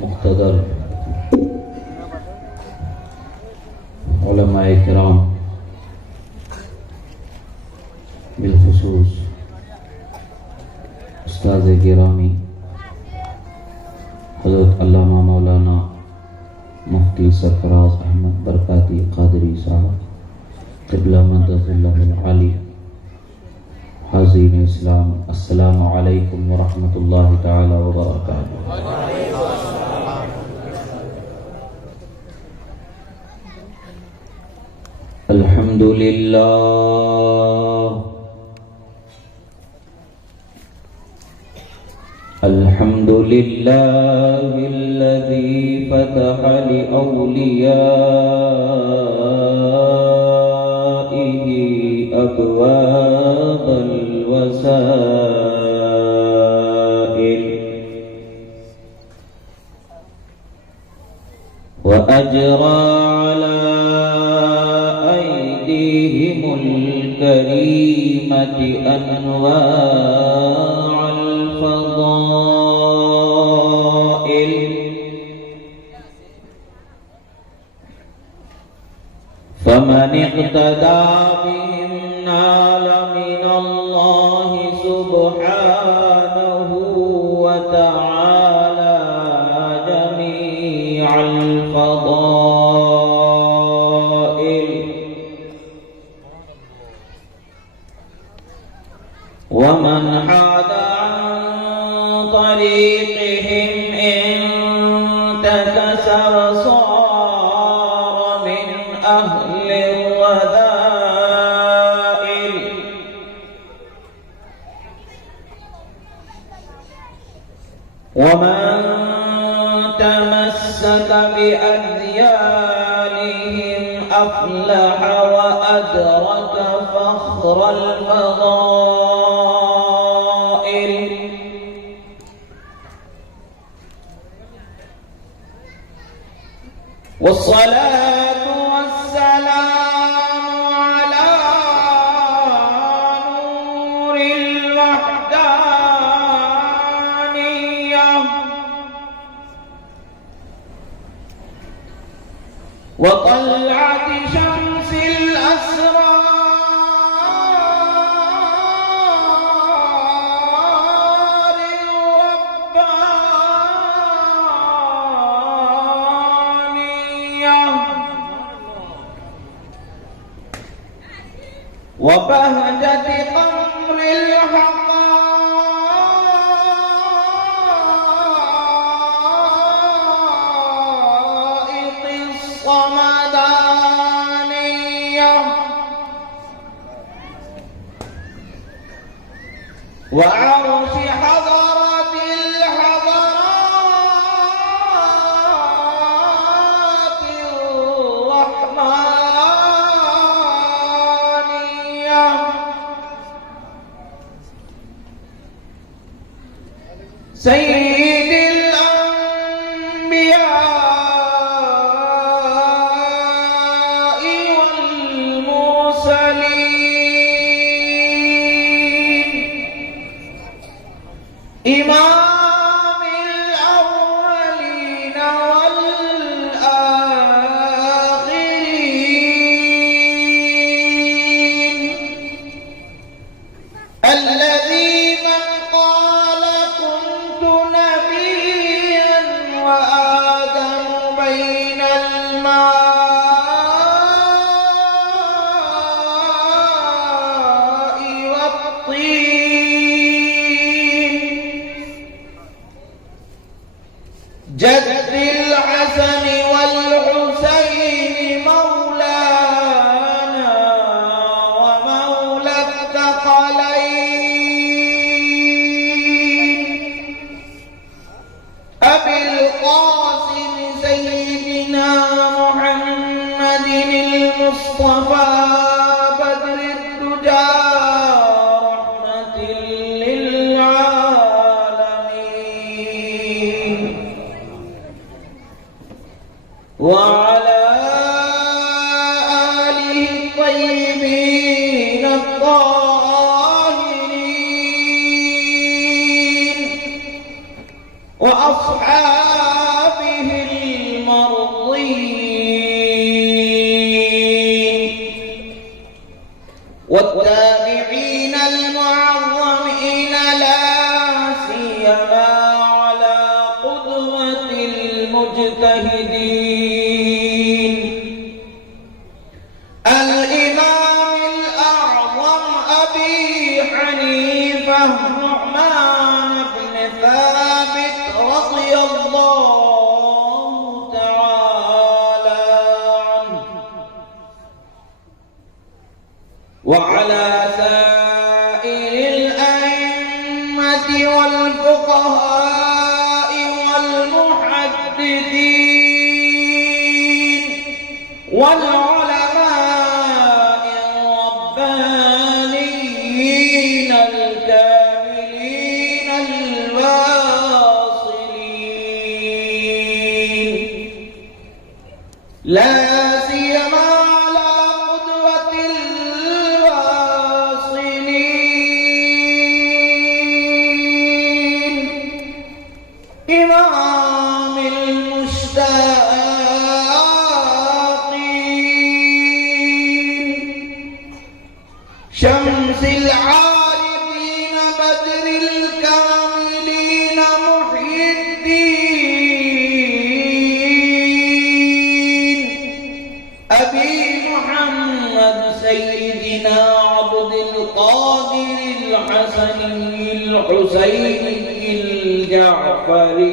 مقتدر علماء کرام، بالخصوص استاذ گرامی حضرت علامہ مولانا مفتی سرفراز احمد برکاتی قادری صاحب قبلہ مدد اللہ العالی، حاضرین اسلام، السلام علیکم ورحمۃ اللہ تعالی وبرکاتہ۔ الحمد للہ الحمد للہ الذی فتح لأولیائہ ابواب الوسائل وأجرى على أيديهم الكريمة أنواع الفضائل، فمن اقتدى بهم نال من الله سبحانه وتعالى جميع الفضائل، ومن حاد عن طريقهم انتكس وصار من أهل الرذائل، ومن تمسك بأذيالهم أفلح وأدرك فخر الفضائل، والصلاة والسلام على نور الوحدانية وطلعة شمس الأسرار الربانية وبهجة قمر الحقائق الصمدانية وعرش حضرة الحضرات الرحمانية سيد الأنبياء والمرسلين، إمام الأولين والآخرين، الذي من قال كنت نبيا وآدم بين الماء والطين، جد الحسن والحسين مولانا ومولى الثقلين، أبي القاسم سيدنا محمد المصطفى بدر الدجى رحمة للعالمين، وعلى آله الطيبين الطاهرين وأصحابه المجتهدين الإمام الأعظم أبي حنيفة النعمان بن ثابت رضي الله تعالى عنه وعلى سائر الأئمة والفقهاء والمحدثين والعلماء الربانيين الكاملين الواصلين لا سيما على قدوة الواصلين إمام المشتاقين شمس العارفين بدر الكاملين محيي الدين أبي محمد سيدنا عبد القادر الحسني الحسيني الجعفري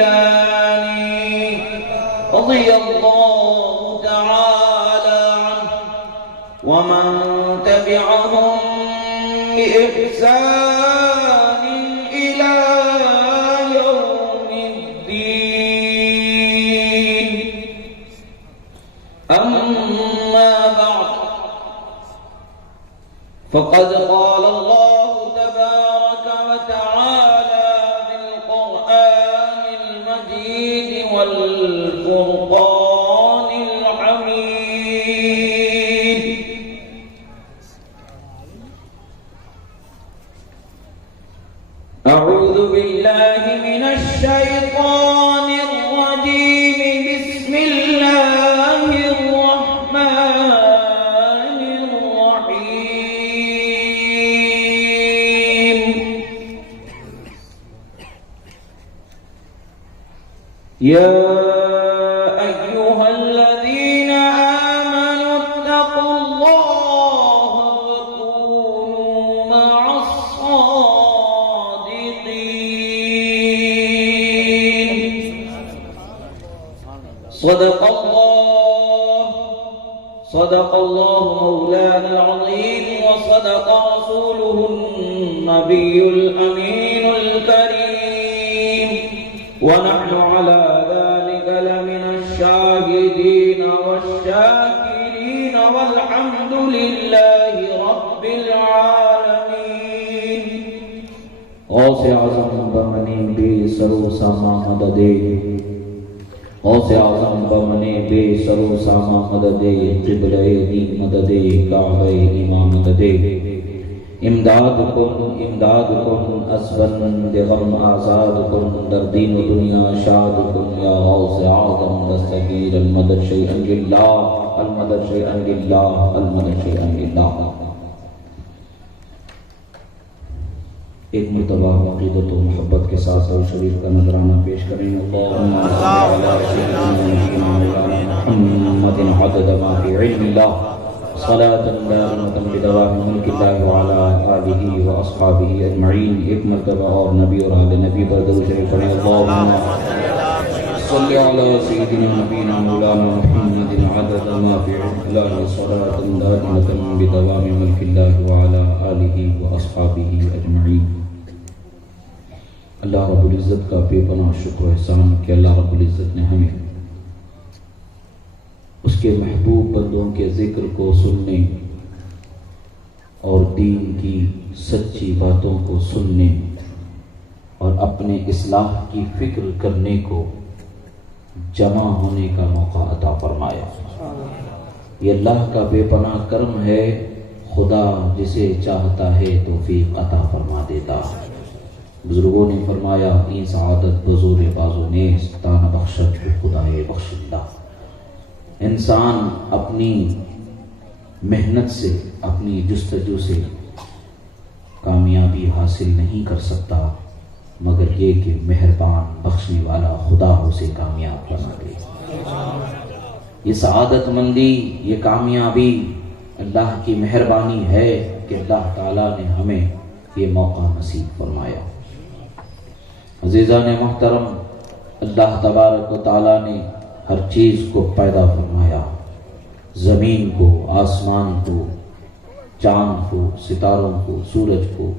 الجيلاني رضي الله تعالى عنه ومن تبعهم بإحسان إلى يوم الدين أما بعد فقد قال الله تبارك وتعالى في القرآن المجيد والفرقان الحميد أعوذ بالله من الشيطان الرجيم بسم الله الرحمن الرحيم يا أيها الذين آمنوا اتقوا الله وكونوا مع الصادقين صدق الله مولانا العظيم وصدق رسوله النبي الأمين الكريم ونحن على ذلك لمن الشاهدين والشاكرين والحمد لله رب العالمين غوث اعظم بمنی بے سرو ساما مددے غوث اعظم بمنی بے سرو ساما مددے قبلہ دین مددے کعبہ امام مددے امداد کن اسبن دغم آزاد کن در دین و دنیا شاد کن یا غوث اعظم دستگیر المدد شیئا للہ المدد شیئا للہ المدد شیئا للہ ایک مرتبہ عقیدت و محبت کے ساتھ اور شریف کا نظرانہ پیش کریں اللہم صلی علی سیدنا محمد عدد ما فی علم اللہ صلاة دائمة بدوام ملک اللہ وعلا آلہ و اصحابہ اجمعین ایک مرتبہ اور نبی اور آل نبی پر درود شریف پڑھیں اللہم صلی علی سیدنا نبینا مولانا محمد عدد ما فی علم اللہ صلاة دائمة بدوام ملک اللہ وعلا آلہ و اصحابہ اجمعین اللہ رب العزت کا بے پناہ شکر و احسان کہ اللہ رب العزت نے ہمیں اس کے محبوب بندوں کے ذکر کو سننے اور دین کی سچی باتوں کو سننے اور اپنے اصلاح کی فکر کرنے کو جمع ہونے کا موقع عطا فرمایا. یہ اللہ کا بے پناہ کرم ہے، خدا جسے چاہتا ہے توفیق عطا فرما دیتا. بزرگوں نے فرمایا این سعادت بزور بازو نیست تان بخشت خدائے بخشندہ. انسان اپنی محنت سے اپنی جستجو سے کامیابی حاصل نہیں کر سکتا مگر یہ کہ مہربان بخش بخشنے والا خدا اسے کامیاب بنا دے۔ یہ سعادت مندی، یہ کامیابی اللہ کی مہربانی ہے کہ اللہ تعالیٰ نے ہمیں یہ موقع نصیب فرمایا۔ عزیزان محترم، اللہ تبارک و تعالیٰ نے ہر چیز کو پیدا فرمایا، زمین کو، آسمان کو، چاند کو، ستاروں کو، سورج کو،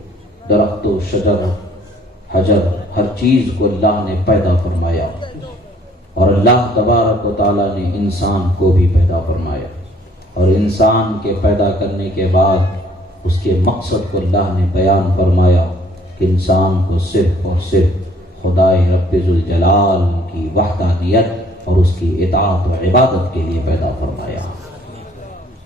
درخت و شجر، حجر، ہر چیز کو اللہ نے پیدا فرمایا، اور اللہ تبارک و تعالیٰ نے انسان کو بھی پیدا فرمایا، اور انسان کے پیدا کرنے کے بعد اس کے مقصد کو اللہ نے بیان فرمایا کہ انسان کو صرف اور صرف خدائے رب ذوالجلال کی وحدانیت اور اس کی اطاعت و عبادت کے لیے پیدا فرمایا۔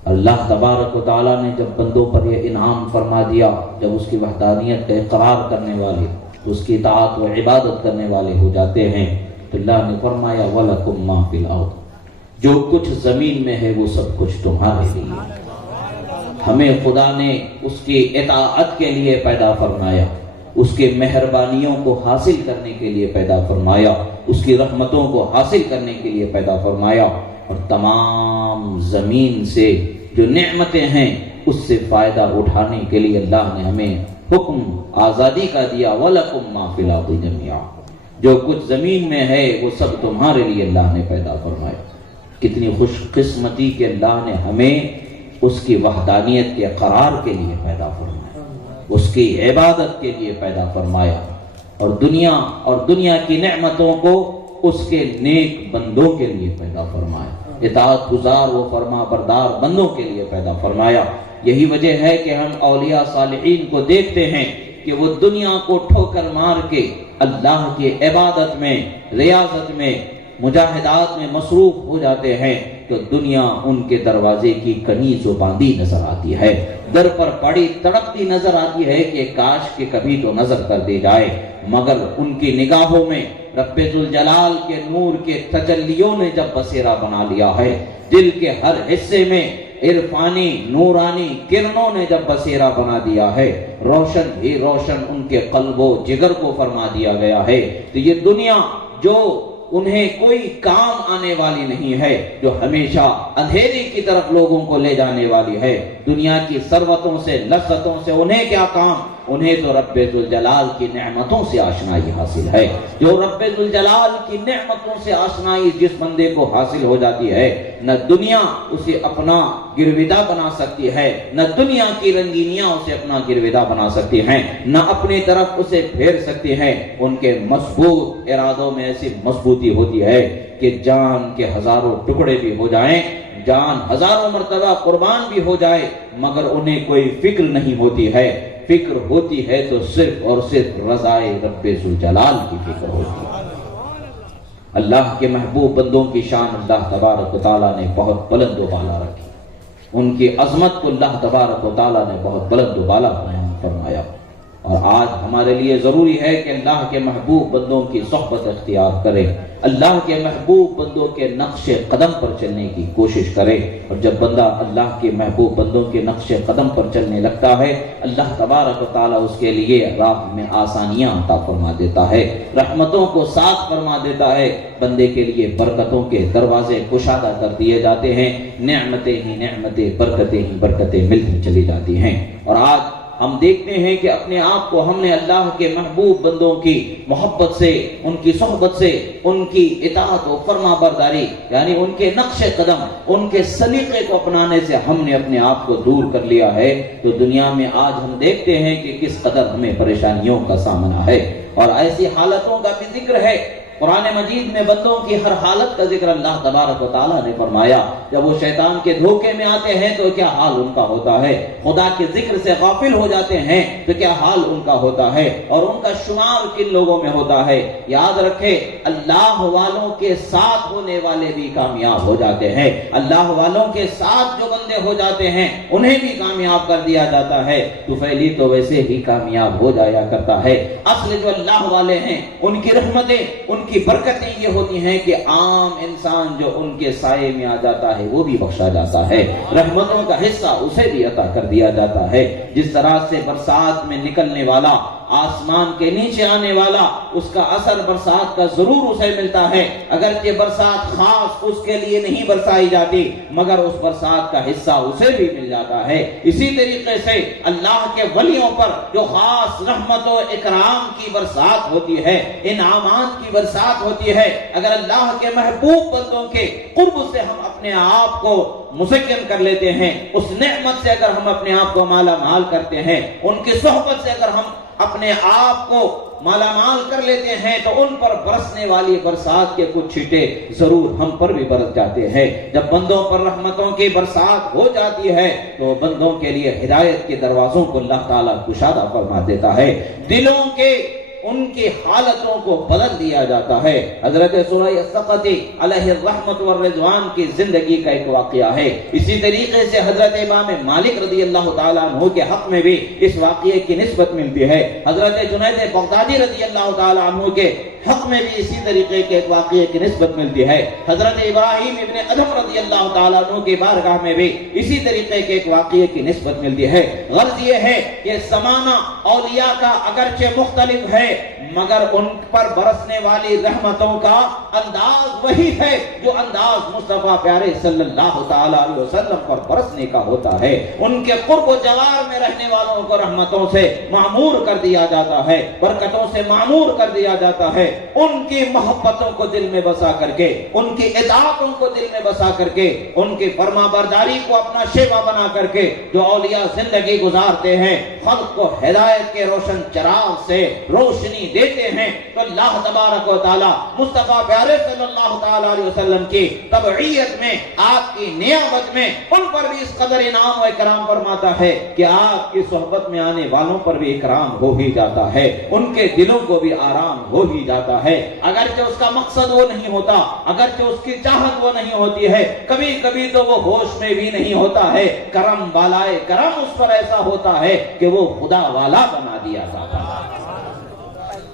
اللہ تبارک و تعالیٰ نے جب بندوں پر یہ انعام فرما دیا، جب اس کی وحدانیت کا اقرار کرنے والے، اس کی اطاعت و عبادت کرنے والے ہو جاتے ہیں، تو اللہ نے فرمایا وَلَكُمْ مَا فِي الْأَرْضِ، جو کچھ زمین میں ہے وہ سب کچھ تمہارے لیے۔ ہمیں خدا نے اس کی اطاعت کے لیے پیدا فرمایا، اس کے مہربانیوں کو حاصل کرنے کے لیے پیدا فرمایا، اس کی رحمتوں کو حاصل کرنے کے لیے پیدا فرمایا، اور تمام زمین سے جو نعمتیں ہیں اس سے فائدہ اٹھانے کے لیے اللہ نے ہمیں حکم آزادی کا دیا، وَلَكُمْ مَا فِي الْأَرْضِ جَمِيعًا، جو کچھ زمین میں ہے وہ سب تمہارے لیے اللہ نے پیدا فرمایا۔ کتنی خوش قسمتی کہ اللہ نے ہمیں اس کی وحدانیت کے قرار کے لیے پیدا فرمایا، اس کی عبادت کے لیے پیدا فرمایا، اور دنیا کی نعمتوں کو اس کے نیک بندوں کے لیے پیدا فرمایا، اطاعت گزار و فرما بردار بندوں کے لیے پیدا فرمایا۔ یہی وجہ ہے کہ ہم اولیاء صالحین کو دیکھتے ہیں کہ وہ دنیا کو ٹھوکر مار کے اللہ کی عبادت میں، ریاضت میں، مجاہدات میں مصروف ہو جاتے ہیں تو دنیا ان کے دروازے کی کنیز و باندھی نظر آتی ہے، در پر پڑی تڑپتی نظر آتی ہے کہ کاش کہ کبھی تو نظر کر دی جائے، مگر ان کی نگاہوں میں رب ذوالجلال کے نور کے تجلیوں نے جب بسیرا بنا لیا ہے، دل کے ہر حصے میں عرفانی نورانی کرنوں نے جب بسیرا بنا دیا ہے، روشن ہی روشن ان کے قلب و جگر کو فرما دیا گیا ہے، تو یہ دنیا جو انہیں کوئی کام آنے والی نہیں ہے، جو ہمیشہ اندھیری کی طرف لوگوں کو لے جانے والی ہے، دنیا کی ثروتوں سے لذتوں سے انہیں کیا کام، انہیں تو رب ذوالجلال کی نعمتوں سے آشنائی حاصل ہے۔ جو رب ذوالجلال کی نعمتوں سے آشنائی جس بندے کو حاصل ہو جاتی ہے، نہ دنیا اسے اپنا گرویدہ بنا سکتی ہے، نہ دنیا کی رنگینیاں اسے اپنا گرویدہ بنا سکتی ہیں، نہ اپنی طرف اسے پھیر سکتی ہیں۔ ان کے مضبوط ارادوں میں ایسی مضبوطی ہوتی ہے کہ جان کے ہزاروں ٹکڑے بھی ہو جائیں، جان ہزاروں مرتبہ قربان بھی ہو جائے، مگر انہیں کوئی فکر نہیں ہوتی ہے، فکر ہوتی ہے تو صرف اور صرف رضائے رب ذوالجلال کی فکر ہوتی ہے۔ اللہ کے محبوب بندوں کی شان اللہ تبارک و تعالیٰ نے بہت بلند و بالا رکھی، ان کی عظمت کو اللہ تبارک و تعالیٰ نے بہت بلند و بالا فرمایا، اور آج ہمارے لیے ضروری ہے کہ اللہ کے محبوب بندوں کی صحبت اختیار کریں، اللہ کے محبوب بندوں کے نقش قدم پر چلنے کی کوشش کریں، اور جب بندہ اللہ کے محبوب بندوں کے نقش قدم پر چلنے لگتا ہے، اللہ تبارک و تعالیٰ اس کے لیے راہ میں آسانیاں عطا فرما دیتا ہے، رحمتوں کو ساتھ فرما دیتا ہے، بندے کے لیے برکتوں کے دروازے کشادہ کر دیے جاتے ہیں، نعمتیں ہی نعمتیں، برکتیں ہی برکتیں ملتی چلی جاتی ہیں۔ اور آج ہم دیکھتے ہیں کہ اپنے آپ کو ہم نے اللہ کے محبوب بندوں کی محبت سے، ان کی صحبت سے، ان کی اطاعت و فرما برداری، یعنی ان کے نقش قدم، ان کے سلیقے کو اپنانے سے ہم نے اپنے آپ کو دور کر لیا ہے، تو دنیا میں آج ہم دیکھتے ہیں کہ کس قدر ہمیں پریشانیوں کا سامنا ہے، اور ایسی حالتوں کا بھی ذکر ہے قرآن مجید میں۔ بندوں کی ہر حالت کا ذکر اللہ تبارک و تعالیٰ نے فرمایا، جب وہ شیطان کے دھوکے میں آتے ہیں تو کیا حال ان کا ہوتا ہے، خدا کے ذکر سے غافل ہو جاتے ہیں تو کیا حال ان کا ہوتا ہے، اور ان کا شمار کن لوگوں میں ہوتا ہے۔ یاد رکھے، اللہ والوں کے ساتھ ہونے والے بھی کامیاب ہو جاتے ہیں، اللہ والوں کے ساتھ جو بندے ہو جاتے ہیں انہیں بھی کامیاب کر دیا جاتا ہے۔ طفیلی تو ویسے ہی کامیاب ہو جایا کرتا ہے۔ اصل جو اللہ والے ہیں ان کی رحمتیں، ان کی برکتیں یہ ہوتی ہیں کہ عام انسان جو ان کے سائے میں آ جاتا ہے وہ بھی بخشا جاتا ہے، رحمتوں کا حصہ اسے بھی عطا کر دیا جاتا ہے۔ جس طرح سے برسات میں نکلنے والا آسمان کے نیچے آنے والا اس کا اثر برسات کا ضرور اسے ملتا ہے، اگرچہ برسات خاص اس کے لیے نہیں برسائی جاتی مگر اس برسات کا حصہ اسے بھی مل جاتا ہے۔ اسی طریقے سے اللہ کے ولیوں پر جو خاص رحمت و اکرام کی برسات ہوتی ہے، انعامات کی برسات ہوتی ہے، اگر اللہ کے محبوب بندوں کے قرب سے ہم اپنے آپ کو مسکن کر لیتے ہیں، اس نعمت سے اگر ہم اپنے آپ کو مالا مال کرتے ہیں، ان کی صحبت سے اگر ہم اپنے آپ کو مالا مال کر لیتے ہیں، تو ان پر برسنے والی برسات کے کچھ چھٹے ضرور ہم پر بھی برس جاتے ہیں۔ جب بندوں پر رحمتوں کی برسات ہو جاتی ہے تو بندوں کے لیے ہدایت کے دروازوں کو اللہ تعالیٰ کشادہ فرما دیتا ہے، دلوں کے ان کی حالتوں کو بدل دیا جاتا ہے۔ حضرت سورہ السقطی علیہ الرحمت والرضوان کی زندگی کا ایک واقعہ ہے۔ اسی طریقے سے حضرت امام مالک رضی اللہ تعالیٰ عنہ کے حق میں بھی اس واقعے کی نسبت ملتی ہے۔ حضرت جنید بغدادی رضی اللہ تعالیٰ عنہ کے حق میں بھی اسی طریقے کے ایک واقعے کی نسبت ملتی ہے۔ حضرت ابراہیم ابن ادھم رضی اللہ تعالیٰ عنہ کی بارگاہ میں بھی اسی طریقے کے ایک واقعے کی نسبت ملتی ہے۔ غرض یہ ہے کہ زمانہ اولیاء کا اگرچہ مختلف ہے مگر ان پر برسنے والی رحمتوں کا انداز وہی ہے جو انداز مصطفیٰ پیارے صلی اللہ تعالیٰ علیہ وسلم پر برسنے کا ہوتا ہے۔ ان کے قرب و جوار میں رہنے والوں کو رحمتوں سے معمور کر دیا جاتا ہے، برکتوں سے معمور کر دیا جاتا ہے، ان کی محبتوں کو دل میں بسا کر کے، ان کی اطاعتوں کو دل میں بسا کر کے، ان کی فرما برداری کو اپنا شیوا بنا کر کے جو اولیاء زندگی گزارتے ہیں، خلق کو ہدایت کے روشن چراغ سے روشنی دیتے ہیں، تو اللہ تبارک و تعالی مصطفیٰ پیارے صلی اللہ تعالی علیہ وسلم کی تبعیت میں، آپ کی نعمت میں ان پر بھی اس قدر انعام و اکرام فرماتا ہے کہ آپ کی صحبت میں آنے والوں پر بھی اکرام ہو ہی جاتا ہے، ان کے دلوں کو بھی آرام ہو ہی جاتا ہے، اگرچہ اس کا مقصد وہ نہیں ہوتا، اگرچہ اس کی چاہت وہ نہیں ہوتی ہے، کبھی کبھی تو وہ ہوش میں بھی نہیں ہوتا ہے، کرم بالائے کرم اس پر ایسا ہوتا ہے کہ وہ خدا والا بنا دیا جاتا ہے۔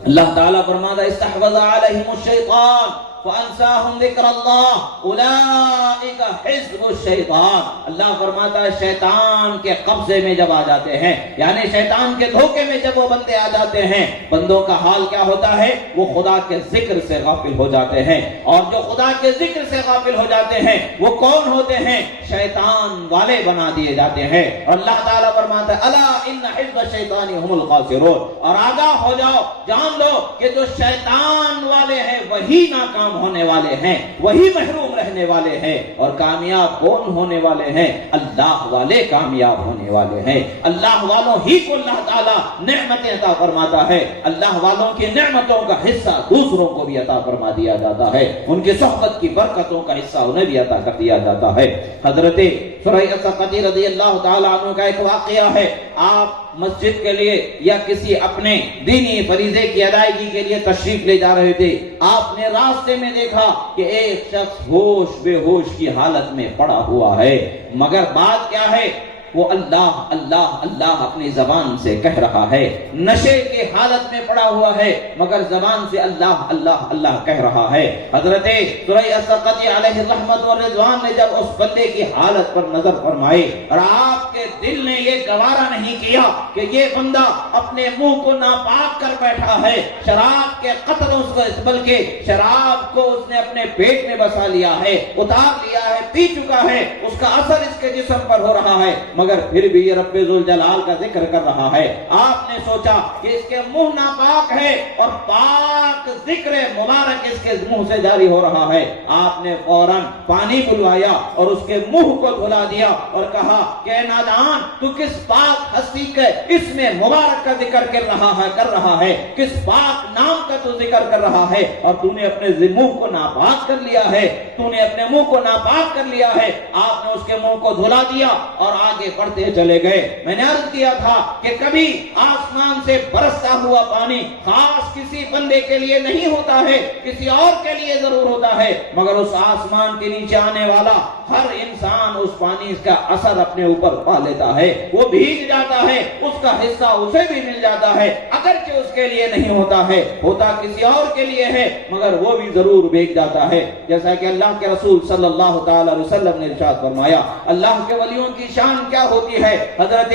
اللہ تعالیٰ فرماتا ہے استحوذ علیہم الشیطان فانساہم ذکر اللہ اولئک حزب الشیطان۔ اللہ فرماتا ہے شیطان کے قبضے میں جب آ جاتے ہیں، یعنی شیطان کے دھوکے میں جب وہ بندے آ جاتے ہیں، بندوں کا حال کیا ہوتا ہے؟ وہ خدا کے ذکر سے غافل ہو جاتے ہیں، اور جو خدا کے ذکر سے غافل ہو جاتے ہیں وہ کون ہوتے ہیں؟ شیطان والے بنا دیے جاتے ہیں۔ اور اللہ تعالیٰ فرماتا ہے الا ان حزب الشیطان هم الخاسرون، اور آگاہ ہو جاؤ، جان لو کہ جو شیطان والے ہیں وہی ناکام ہونے والے ہیں، وہی محروم رہنے والے ہیں، اور کامیاب کون ہونے والے ہیں؟ اللہ والے کامیاب ہونے والے ہیں۔ اللہ والوں ہی کو اللہ تعالیٰ نعمتیں عطا فرماتا ہے، اللہ والوں کی نعمتوں کا حصہ دوسروں کو بھی عطا فرما دیا جاتا ہے، ان کی صحبت کی برکتوں کا حصہ انہیں بھی عطا کر دیا جاتا ہے۔ حضرت سورہ السقطی رضی اللہ تعالیٰ عنہ کا ایک واقعہ ہے، آپ مسجد کے لیے یا کسی اپنے دینی فریضے کی ادائیگی کے لیے تشریف لے جا رہے تھے، آپ نے راستے میں دیکھا کہ ایک شخص ہوش بے ہوش کی حالت میں پڑا ہوا ہے، مگر بات کیا ہے؟ وہ اللہ اللہ اللہ اپنی زبان سے کہہ رہا ہے، نشے کی حالت میں پڑا ہوا ہے مگر زبان سے اللہ اللہ اللہ کہہ رہا ہے۔ حضرت سورہ السقطی علیہ الرحمت والرضوان نے جب اس بندے کی حالت پر نظر فرمائی اور آپ کے دل نے یہ گوارا نہیں کیا کہ یہ بندہ اپنے منہ کو ناپاک کر بیٹھا ہے، شراب کے قطروں سے، بلکہ شراب کو اس نے اپنے پیٹ میں بسا لیا ہے، اتار لیا ہے، پی چکا ہے، اس کا اثر اس کے جسم پر ہو رہا ہے، مگر پھر بھی یہ رب ذوالجلال کا ذکر کر رہا ہے۔ آپ نے سوچا کہ اس کے منہ ناپاک ہے اور پاک ذکر مبارک اس کے منہ سے جاری ہو رہا ہے، آپ نے فوراً پانی بلوایا اور اس کے منہ کو دھلا دیا اور کہا کہ اے نادان، تو کس پاک ہستی کے اس میں مبارک کا ذکر کر رہا ہے، کس پاک نام کا تو ذکر کر رہا ہے، اور تو نے اپنے منہ کو ناپاک کر لیا ہے، تو نے اپنے منہ کو ناپاک کر لیا ہے۔ آپ نے اس کے منہ کو دھلا دیا اور آگے بڑھتے چلے گئے۔ میں نے عرض کیا تھا کہ کبھی آسمان سے برستا ہوا پانی خاص کسی بندے کے لیے نہیں ہوتا ہے، کسی اور کے لیے ضرور ہوتا ہے، مگر اس آسمان کے نیچے آنے والا ہر انسان اس پانی کا اثر اپنے اوپر پا لیتا ہے، وہ بھیگ جاتا ہے، اس کا حصہ اسے بھی مل جاتا ہے، اگرچہ اس کے لیے نہیں ہوتا ہے، ہوتا کسی اور کے لیے ہے، مگر وہ بھی ضرور بھیگ جاتا ہے۔ جیسا کہ اللہ کے رسول صلی اللہ تعالی علیہ وسلم نے ارشاد فرمایا، اللہ کے ولیوں کی شان کیا ہوتی ہے؟ حضرت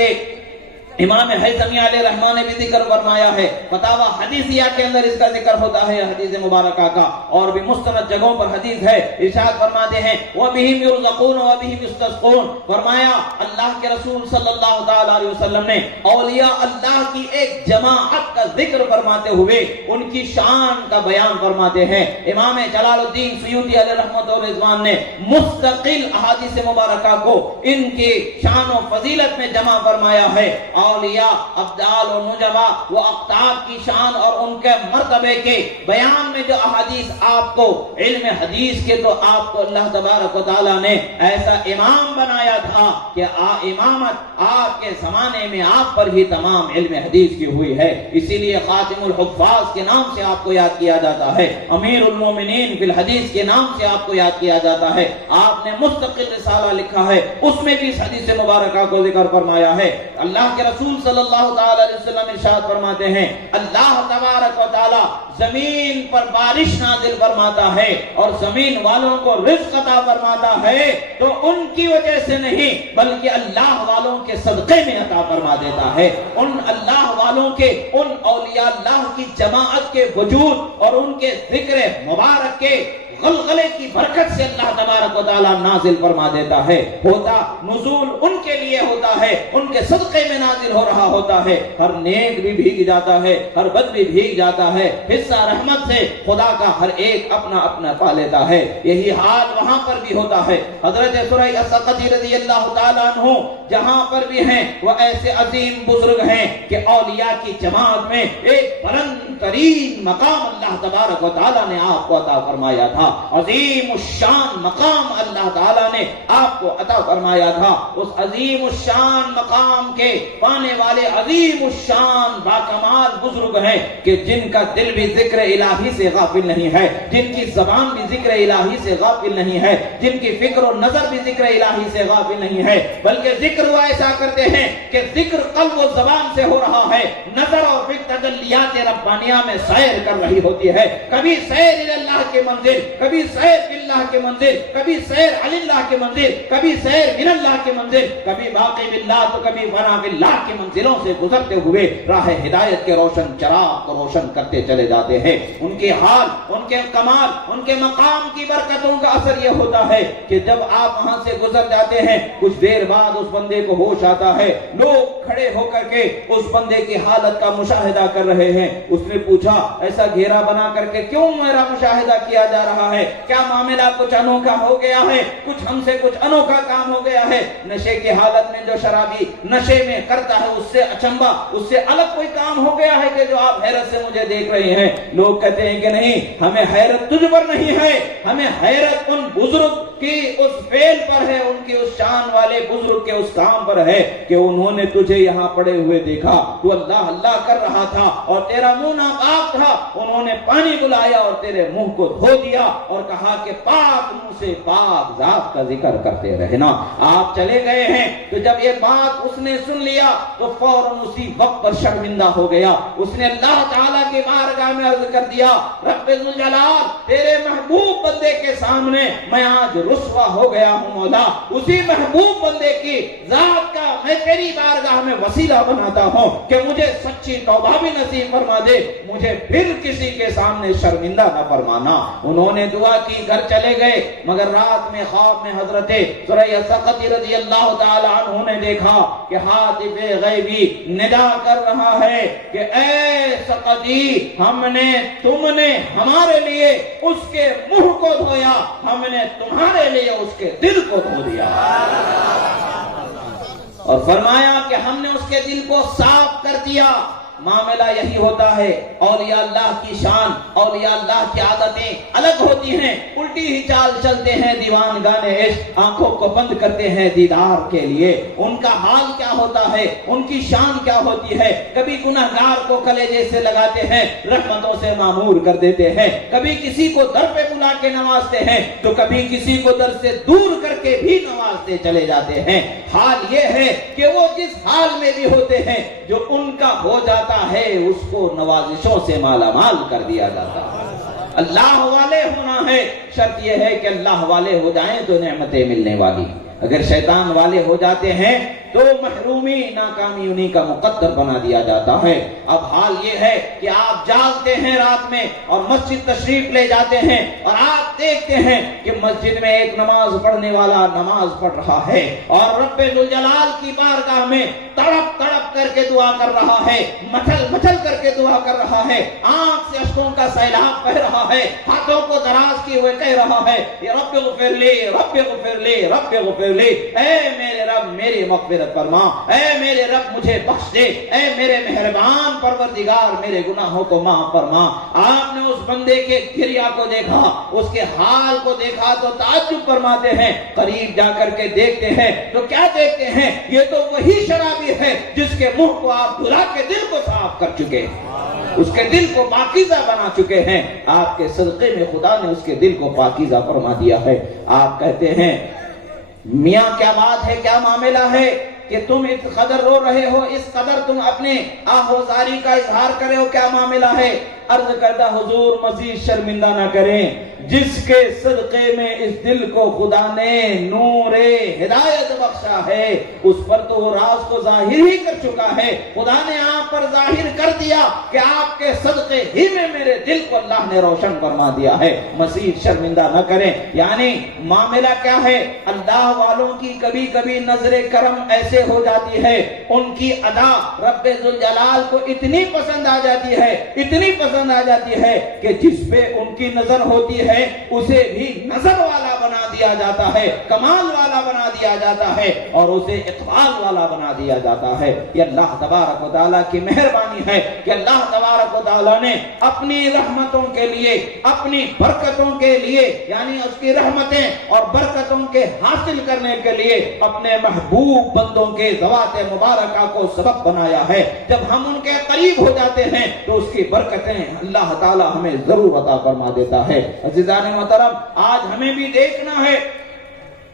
امام حیثمی علیہ رحمہ نے بھی ذکر فرمایا ہے، فتاوی حدیثیہ کے اندر اس کا ذکر ہوتا ہے حدیث مبارکہ کا، اور بھی مستند جگہوں پر حدیث ہے۔ ارشاد فرماتے ہیں وَبِهِمْ يُرْزَقُونَ وَبِهِمْ يُسْتَسْقُونَ، فرمایا اللہ کے رسول صلی اللہ تعالی علیہ وسلم نے اولیاء اللہ کی ایک جماعت کا ذکر فرماتے ہوئے ان کی شان کا بیان فرماتے ہیں۔ امام جلال الدین سیوطی علیہ رحمۃ و رضوان نے مستقل احادیث مبارکہ کو ان کی شان و فضیلت میں جمع فرمایا ہے۔ اولیاء، ابدال اور نجبا، وہ اقطاب کی شان اور ان کے مرتبے کے بیان میں جو احادیث آپ کو علم حدیث کے، تو آپ کو اللہ تبارک و تعالیٰ نے ایسا امام بنایا تھا کہ امامت آپ کے زمانے میں آپ پر ہی تمام علم حدیث کی ہوئی ہے، اسی لیے خاتم الحفاظ کے نام سے آپ کو یاد کیا جاتا ہے، امیر المومنین فی الحدیث کے نام سے آپ کو یاد کیا جاتا ہے۔ آپ نے مستقل رسالہ لکھا ہے، اس میں بھی اس حدیث مبارکہ کو ذکر فرمایا ہے۔ اللہ کے رسول صلی اللہ تعالی علیہ وسلم ارشاد فرماتے ہیں اللہ تبارک و تعالی زمین پر بارش نازل فرماتا ہے اور زمین والوں کو رزق عطا فرماتا ہے تو ان کی وجہ سے نہیں بلکہ اللہ والوں کے صدقے میں عطا فرما دیتا ہے۔ ان اللہ والوں کے، ان اولیاء اللہ کی جماعت کے وجود اور ان کے ذکر مبارک کے غلغلے کی برکت سے اللہ تبارک و تعالیٰ نازل فرما دیتا ہے۔ ہوتا نزول ان کے لیے ہوتا ہے، ان کے صدقے میں نازل ہو رہا ہوتا ہے۔ ہر نیک بھی بھیگ جاتا ہے، ہر بد بھی بھیگ جاتا ہے، حصہ رحمت سے خدا کا ہر ایک اپنا اپنا پا لیتا ہے۔ یہی حال وہاں پر بھی ہوتا ہے۔ حضرت سریع الثقفی رضی اللہ تعالیٰ عنہ جہاں پر بھی ہیں وہ ایسے عظیم بزرگ ہیں کہ اولیاء کی جماعت میں ایک بلند ترین مقام اللہ تبارک و تعالیٰ نے آپ کو عطا فرمایا تھا، عظیم الشان مقام اللہ تعالیٰ نے آپ کو عطا فرمایا تھا۔ اس عظیم الشان مقام کے پانے والے عظیم الشان باکمال بزرگ ہیں کہ جن کا دل بھی ذکر الہی سے غافل نہیں ہے، جن کی زبان بھی ذکر الہی سے غافل نہیں ہے، جن کی فکر و نظر بھی ذکر الہی سے غافل نہیں ہے، بلکہ ذکر وہ ایسا کرتے ہیں کہ ذکر قلب و زبان سے ہو رہا ہے، نظر اور فکر تجلیات ربانیہ میں سیر کر رہی ہوتی ہے، کبھی سیر اللہ کے منزل، کبھی سیر اللہ کے منزل، کبھی سیر علی اللہ کے منزل، کبھی سیر من اللہ کے منزل، کبھی باقی باللہ تو کبھی فنا باللہ کے منزلوں سے گزرتے ہوئے راہ ہدایت کے روشن چراغ کو روشن کرتے چلے جاتے ہیں۔ ان کے حال، ان کے کمال، ان کے مقام کی برکتوں کا اثر یہ ہوتا ہے کہ جب آپ وہاں سے گزر جاتے ہیں کچھ دیر بعد اس بندے کو ہوش آتا ہے، لوگ کھڑے ہو کر کے اس بندے کی حالت کا مشاہدہ کر رہے ہیں۔ اس نے پوچھا ایسا گھیرا بنا کر کے کیوں میرا مشاہدہ کیا جا رہا ہے؟ کیا معاملہ کچھ انوکھا ہو گیا ہے؟ کچھ ہم سے کچھ انوکھا کام ہو گیا ہے؟ نشے کی حالت میں جو شرابی نشے میں کرتا ہے اس سے اچنبا، اس سے الگ کوئی کام ہو گیا ہے کہ جو آپ حیرت سے مجھے دیکھ رہے ہیں؟ لوگ کہتے ہیں کہ نہیں، ہمیں حیرت تجھ پر نہیں ہے، ہمیں حیرت ان بزرگ کی اس فعل پر ہے، ان کی اس شان والے بزرگ کے اس کام پر ہے کہ انہوں نے تجھے یہاں پڑے ہوئے دیکھا، تو اللہ اللہ کر رہا تھا اور تیرا منہ ناپاک تھا، انہوں نے پانی بلایا اور تیرے منہ کو دھو دیا اور کہا کہ پاک منہ سے پاک ذات کا ذکر کرتے رہنا۔ آپ چلے گئے ہیں تو جب یہ بات اس نے سن لیا تو فوراً اسی وقت پر شرمندہ ہو گیا۔ اس نے اللہ تعالیٰ کی بارگاہ میں عرض کر دیا رب ذوالجلال تیرے محبوب بندے کے سامنے میں آج رسوا ہو گیا ہوں مولا، اسی محبوب بندے کی ذات کا میں تیری بارگاہ میں وسیلہ بناتا ہوں کہ مجھے سچی توبہ بھی نصیب فرما دے، مجھے پھر کسی کے سامنے شرمندہ نہ فرمانا۔ انہوں نے دعا کی، گھر چلے گئے، مگر رات میں خواب میں حضرت سریع الثقفی رضی اللہ تعالی عنہ نے دیکھا کہ ہاتف غیبی ندا کر رہا ہے کہ اے ثقفی، ہم نے، تم نے ہمارے لیے اس کے منہ کو دھویا، ہم نے تمہارے لیے اس کے دل کو دھو دیا، اور فرمایا کہ ہم نے اس کے دل کو صاف کر دیا۔ معاملہ یہی ہوتا ہے، اولیاء اللہ کی شان، اولیاء اللہ کی عادتیں الگ ہوتی ہیں، الٹی ہی چال چلتے ہیں دیوان گانے عشق، آنکھوں کو بند کرتے ہیں دیدار کے لیے۔ ان کا حال کیا ہوتا ہے، ان کی شان کیا ہوتی ہے؟ کبھی گنہگار کو کلیجے سے لگاتے ہیں، رحمتوں سے معمور کر دیتے ہیں، کبھی کسی کو در پہ بلا کے نوازتے ہیں تو کبھی کسی کو در سے دور کر کے بھی نوازتے چلے جاتے ہیں۔ حال یہ ہے کہ وہ جس حال میں بھی ہوتے ہیں جو ان کا ہو جاتا ہے اس کو نوازشوں سے مالا مال کر دیا جاتا ہے۔ اللہ والے ہونا ہے، شرط یہ ہے کہ اللہ والے ہو جائیں تو نعمتیں ملنے والی۔ اگر شیطان والے ہو جاتے ہیں تو محرومی ناکامی انہی کا مقدر بنا دیا جاتا ہے۔ اب حال یہ ہے کہ آپ جاگتے ہیں رات میں اور مسجد تشریف لے جاتے ہیں اور آپ دیکھتے ہیں کہ مسجد میں ایک نماز پڑھنے والا نماز پڑھ رہا ہے اور رب ذوالجلال کی بارگاہ میں تڑپ تڑپ کر کے دعا کر رہا ہے، مچل مچل کر کے دعا کر رہا ہے، آنکھ سے اشکوں کا سیلاب بہہ رہا ہے، ہاتھوں کو دراز کیے ہوئے کہہ رہا ہے یا رب اغفر لی رب اغفر لی رب اغفر لی، اے میرے رب میری مغفرت فرما، اے میرے رب مجھے بخش دے، اے میرے مہربان پروردگار میرے گناہوں کو معاف فرما۔ آپ نے اس بندے کے گریا کو دیکھا، اس کے حال کو دیکھا تو تعجب فرماتے ہیں، قریب جا کر کے دیکھتے ہیں تو کیا دیکھتے ہیں؟ یہ تو وہی شرابی ہے جس کے منہ کو آپ دھلا کے دل کو صاف کر چکے، اس کے دل کو پاکیزہ بنا چکے ہیں۔ آپ کے صدقے میں خدا نے اس کے دل کو پاکیزہ فرما دیا ہے۔ آپ کہتے ہیں میاں کیا بات ہے، کیا معاملہ ہے کہ تم اس قدر رو رہے ہو، اس قدر تم اپنے آہوزاری کا اظہار کرے ہو، کیا معاملہ ہے؟ عرض کردہ حضور مزید شرمندہ نہ کریں، جس کے صدقے میں اس دل کو خدا نے نور ہدایت بخشا ہے اس پر تو وہ راز کو ظاہر ہی کر چکا ہے۔ خدا نے آپ پر ظاہر کر دیا کہ آپ کے صدقے ہی میں میرے دل کو اللہ نے روشن فرما دیا ہے، مزید شرمندہ نہ کریں۔ یعنی معاملہ کیا ہے؟ اللہ والوں کی کبھی کبھی نظر کرم ایسے ہو جاتی ہے، ان کی ادا رب ذوالجلال کو اتنی پسند آ جاتی ہے، اتنی پسند آ جاتی ہے کہ جس پہ ان کی نظر ہوتی ہے اسے بھی نظر والا بنا دیا جاتا ہے، کمال والا بنا دیا جاتا ہے اور اسے اقبال والا بنا دیا جاتا ہے۔ یہ اللہ تبارک و تعالیٰ کی مہربانی ہے کہ اللہ تبارک و تعالیٰ نے اپنی رحمتوں کے لیے، اپنی برکتوں کے لیے، یعنی اس کی رحمتیں اور برکتوں کے حاصل کرنے کے لیے اپنے محبوب بندوں کے ذوات مبارکہ کو سبب بنایا ہے۔ جب ہم ان کے قریب ہو جاتے ہیں تو اس کی برکتیں اللہ تعالیٰ ہمیں ضرور عطا فرما دیتا ہے۔ عزیزان محترم، آج ہمیں بھی دیکھنا ہے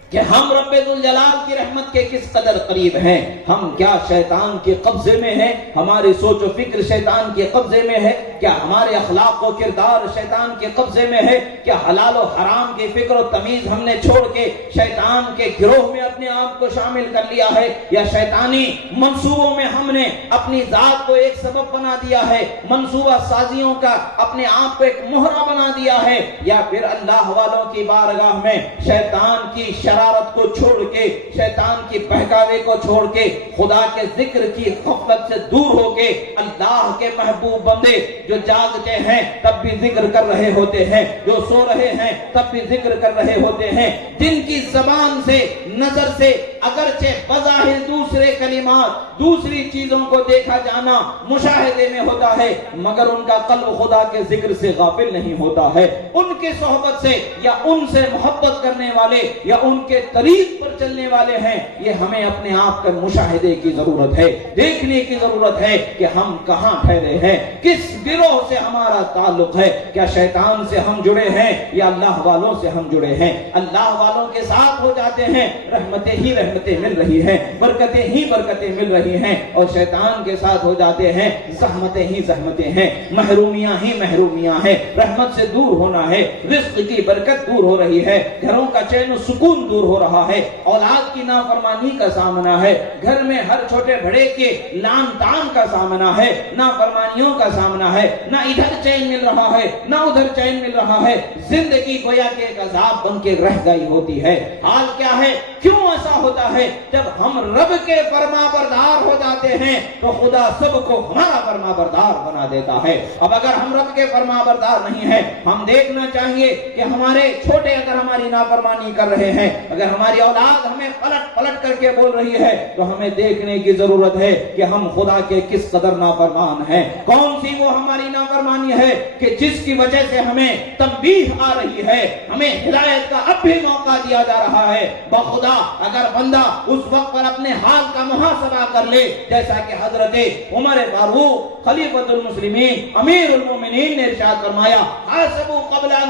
کہ ہم رب ذوالجلال کی رحمت کے کس قدر قریب ہیں۔ ہم کیا شیطان کے قبضے میں ہیں؟ ہماری سوچ و فکر شیطان کے قبضے میں ہے؟ کیا ہمارے اخلاق و کردار شیطان کے قبضے میں ہے؟ کیا حلال و حرام کی فکر و تمیز ہم نے چھوڑ کے شیطان کے گروہ میں اپنے آپ کو شامل کر لیا ہے؟ یا شیطانی منصوبوں میں ہم نے اپنی ذات کو ایک سبب بنا دیا ہے، منصوبہ سازیوں کا اپنے آپ کو ایک مہرہ بنا دیا ہے؟ یا پھر اللہ والوں کی بارگاہ میں شیطان کی شرارت کو چھوڑ کے، شیطان کی بہکاوے کو چھوڑ کے، خدا کے ذکر کی غفلت سے دور ہو کے اللہ کے محبوب بندے جو جاگتے ہیں تب بھی ذکر کر رہے ہوتے ہیں، جو سو رہے ہیں تب بھی ذکر کر رہے ہوتے ہیں، جن کی زبان سے، نظر سے اگرچہ بظاہر دوسرے کلمات، دوسری چیزوں کو دیکھا جانا مشاہدے میں ہوتا ہے مگر ان کا قلب خدا کے ذکر سے غافل نہیں ہوتا ہے۔ ان کے صحبت سے یا ان سے محبت کرنے والے یا ان کے طریق پر چلنے والے ہیں، یہ ہمیں اپنے آپ کے مشاہدے کی ضرورت ہے، دیکھنے کی ضرورت ہے کہ ہم کہاں ٹھہرے ہیں، کس گروہ سے ہمارا تعلق ہے، کیا شیطان سے ہم جڑے ہیں یا اللہ والوں سے ہم جڑے ہیں؟ اللہ والوں کے ساتھ ہو جاتے ہیں، رحمتیں ہی رحمتیں مل رہی ہیں، برکتیں ہی برکتیں مل رہی ہیں، اور شیطان کے ساتھ ہو جاتے ہیں، زحمتیں ہی زحمتیں ہیں، محرومیاں ہی محرومیاں ہیں، رحمت سے دور ہونا ہے، رزق کی برکت دور ہو رہی ہے، گھروں کا چین و سکون دور ہو رہا ہے، اولاد کی نافرمانی کا سامنا ہے، گھر میں ہر چھوٹے بڑے کے لان تان کا سامنا ہے، نافرمانیوں کا سامنا ہے، نہ ادھر چین مل رہا ہے نہ ادھر چین مل رہا ہے، زندگی گویا کہ ایک عذاب بن کے رہ گئی ہوتی ہے۔ حال کیا ہے؟ کیوں ایسا ہوتا ہے؟ جب ہم رب کے فرما بردار ہو جاتے ہیں تو خدا سب کو ہمارا فرما بردار بنا دیتا ہے۔ اب اگر ہم رب کے فرما بردار نہیں ہیں، ہم دیکھنا چاہیے کہ ہمارے چھوٹے اگر ہماری نافرمانی کر رہے ہیں، اگر ہماری اولاد ہمیں پلٹ پلٹ کر کے بول رہی ہے تو ہمیں دیکھنے کی ضرورت ہے کہ ہم خدا کے کس قدر نافرمان ہیں۔ کون سی وہ ہماری نافرمانی ہے کہ جس کی وجہ سے ہمیں تنبیہ آ رہی ہے، ہمیں ہدایت کا اب بھی موقع دیا جا رہا ہے۔ بخدا اگر بندہ اس وقت پر اپنے حال کا محاسبہ کر لے، جیسا کہ حضرت عمر فاروق خلیفۃ المسلمین امیر المومنین نے ارشاد فرمایا، حاسبوا قبل ان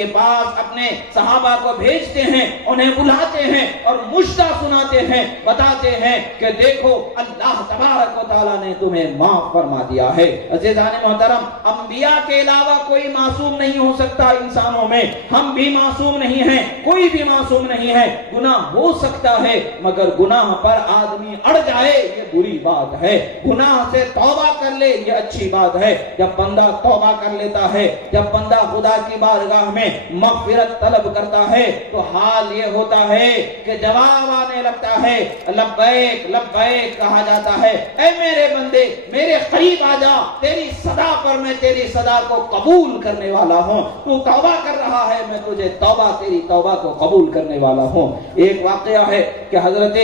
کے پاس اپنے صحابہ کو بھیجتے ہیں، انہیں بلاتے ہیں اور مشتہ سناتے ہیں، بتاتے ہیں کہ دیکھو اللہ تبارک و تعالیٰ نے تمہیں معاف فرما دیا ہے۔ عزیزان محترم، انبیاء کے علاوہ کوئی معصوم نہیں ہو سکتا انسانوں میں، ہم بھی معصوم نہیں ہیں، کوئی بھی معصوم نہیں ہے، گناہ ہو سکتا ہے، مگر گناہ پر آدمی اڑ جائے یہ بری بات ہے، گناہ سے توبہ کر لے یہ اچھی بات ہے۔ جب بندہ توبہ کر لیتا ہے، جب بندہ خدا کی بارگاہ میں مغفرت طلب کرتا ہے تو حال یہ ہوتا ہے کہ جواب آنے لگتا ہے، لبیک لبیک کہا جاتا ہے، اے میرے بندے میرے قریب آ جا، تیری صدا پر میں تیری صدا کو قبول کرنے والا ہوں، تو توبہ کر رہا ہے میں تجھے توبہ تیری توبہ کو قبول کرنے والا ہوں۔ ایک واقعہ ہے کہ حضرت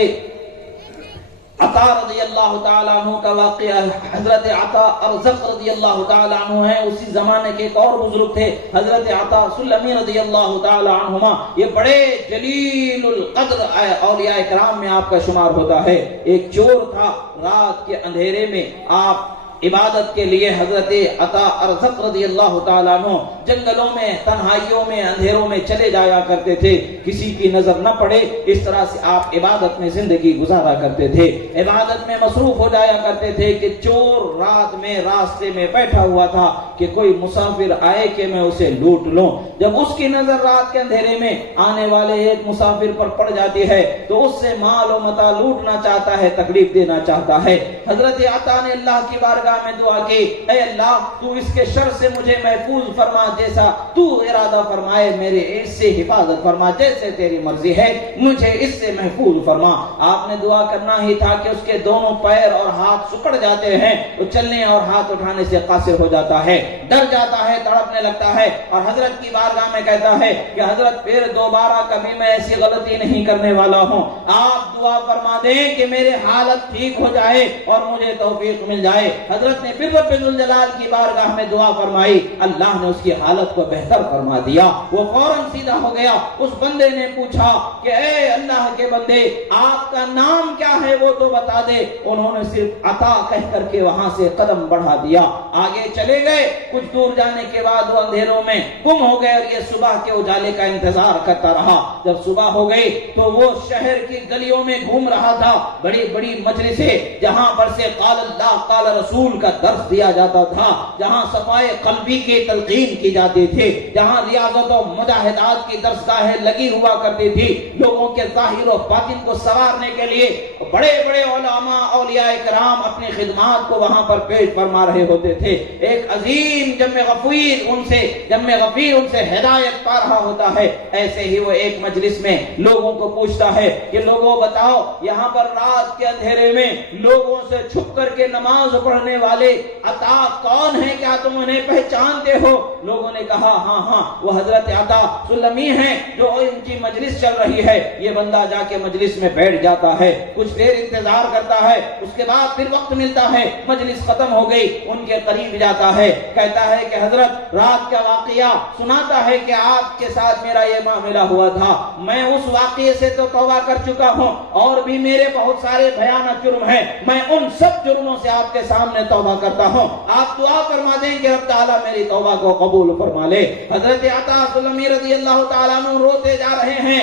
عطا رضی اللہ تعالیٰ عنہ کا واقعہ، حضرت عطا ارزق رضی اللہ تعالیٰ عنہ ہے، اسی زمانے کے ایک اور بزرگ تھے حضرت عطا سلمی رضی اللہ تعالیٰ عنہما، یہ بڑے جلیل القدر اولیاء کرام میں آپ کا شمار ہوتا ہے۔ ایک چور تھا، رات کے اندھیرے میں آپ عبادت کے لیے حضرت عطا ارزق رضی اللہ تعالیٰ عنہ جنگلوں میں، تنہائیوں میں، اندھیروں میں چلے جایا کرتے تھے، کسی کی نظر نہ پڑے، اس طرح سے آپ عبادت میں زندگی گزارا کرتے تھے، عبادت میں مصروف ہو جایا کرتے تھے کہ چور رات میں راستے میں بیٹھا ہوا تھا کہ کوئی مسافر آئے کہ میں اسے لوٹ لوں، جب اس کی نظر رات کے اندھیرے میں آنے والے ایک مسافر پر پڑ جاتی ہے تو اس سے مال و متاع لوٹنا چاہتا ہے، تکلیف دینا چاہتا ہے۔ حضرت عطا نے اللہ کی بارگاہ میں دعا کی، اے اللہ تو اس کے شر سے مجھے محفوظ فرما، جیسا تو ارادہ فرمائے میرے اس سے حفاظت فرما، جیسے تیری مرضی ہے مجھے اس سے محفوظ فرما۔ آپ نے دعا کرنا ہی تھا کہ اس کے دونوں پیر اور ہاتھ سکڑ جاتے ہیں، تو چلنے اور ہاتھ اٹھانے سے قاصر ہو جاتا ہے، ڈر جاتا ہے، تڑپنے لگتا ہے، اور حضرت کی بارگاہ میں کہتا ہے کہ حضرت پھر دوبارہ کبھی میں ایسی غلطی نہیں کرنے والا ہوں، آپ دعا فرما دیں کہ میرے حالت ٹھیک ہو جائے اور مجھے توفیق مل جائے۔ حضرت نے پھر رب ذوالجلال کی بارگاہ میں دعا فرمائی، اللہ نے اس کی حالت کو بہتر فرما دیا، وہ فوراً سیدھا ہو گیا۔ اس بندے نے پوچھا کہ اے اللہ کے بندے آپ کا نام کیا ہے وہ تو بتا دے، انہوں نے صرف عطا کہہ کر کے وہاں سے قدم بڑھا دیا، آگے چلے گئے، کچھ دور جانے کے بعد وہ اندھیروں میں گم ہو گئے اور یہ صبح کے اجالے کا انتظار کرتا رہا۔ جب صبح ہو گئی تو وہ شہر کی گلیوں میں گھوم رہا تھا، بڑی بڑی مجلسیں جہاں پر سے قال اللہ قال رسول کا درس دیا جاتا تھا، جہاں صفائے قلبی کی تلقین کی جاتی تھی، جہاں ریاضت و مجاہدات کی درسگاہیں لگی ہوا کرتی تھی، لوگوں کے ظاہر و باطن کو سنوارنے کے لیے بڑے بڑے علماء اولیاء کرام اپنی خدمات کو وہاں پر پیش فرما رہے ہوتے تھے۔ ایک عظیم جم غفیر ان سے ہدایت پا رہا ہوتا ہے۔ ایسے ہی وہ ایک مجلس میں لوگوں کو پوچھتا ہے کہ لوگوں بتاؤ یہاں پر رات کے اندھیرے میں لوگوں سے چھپ کر کے نماز پڑھنے والے عطا کون ہیں، کیا تم انہیں پہچانتے ہو؟ لوگوں نے کہا ہاں ہاں وہ حضرت عطا سلمی ہیں جو ان کی مجلس چل رہی ہے۔ یہ بندہ جا کے مجلس میں بیٹھ جاتا ہے، کچھ دیر انتظار کرتا ہے، اس کے بعد پھر وقت ملتا ہے، مجلس ختم ہو گئی، ان کے قریب جاتا ہے، کہتا ہے کہ حضرت رات کا واقعہ سناتا ہے کہ آپ کے ساتھ میرا یہ معاملہ ہوا تھا، میں اس واقعے سے تو توبہ کر چکا ہوں اور بھی میرے بہت سارے بھیانک جرم ہیں، میں ان سب جرموں سے آپ کے سامنے توبہ کرتا ہوں، آپ دعا فرما دیں کہ رب تعالیٰ میری توبہ کو قبول فرما لے۔ حضرت عطا سلمی رضی اللہ تعالیٰ عنہ روتے جا رہے ہیں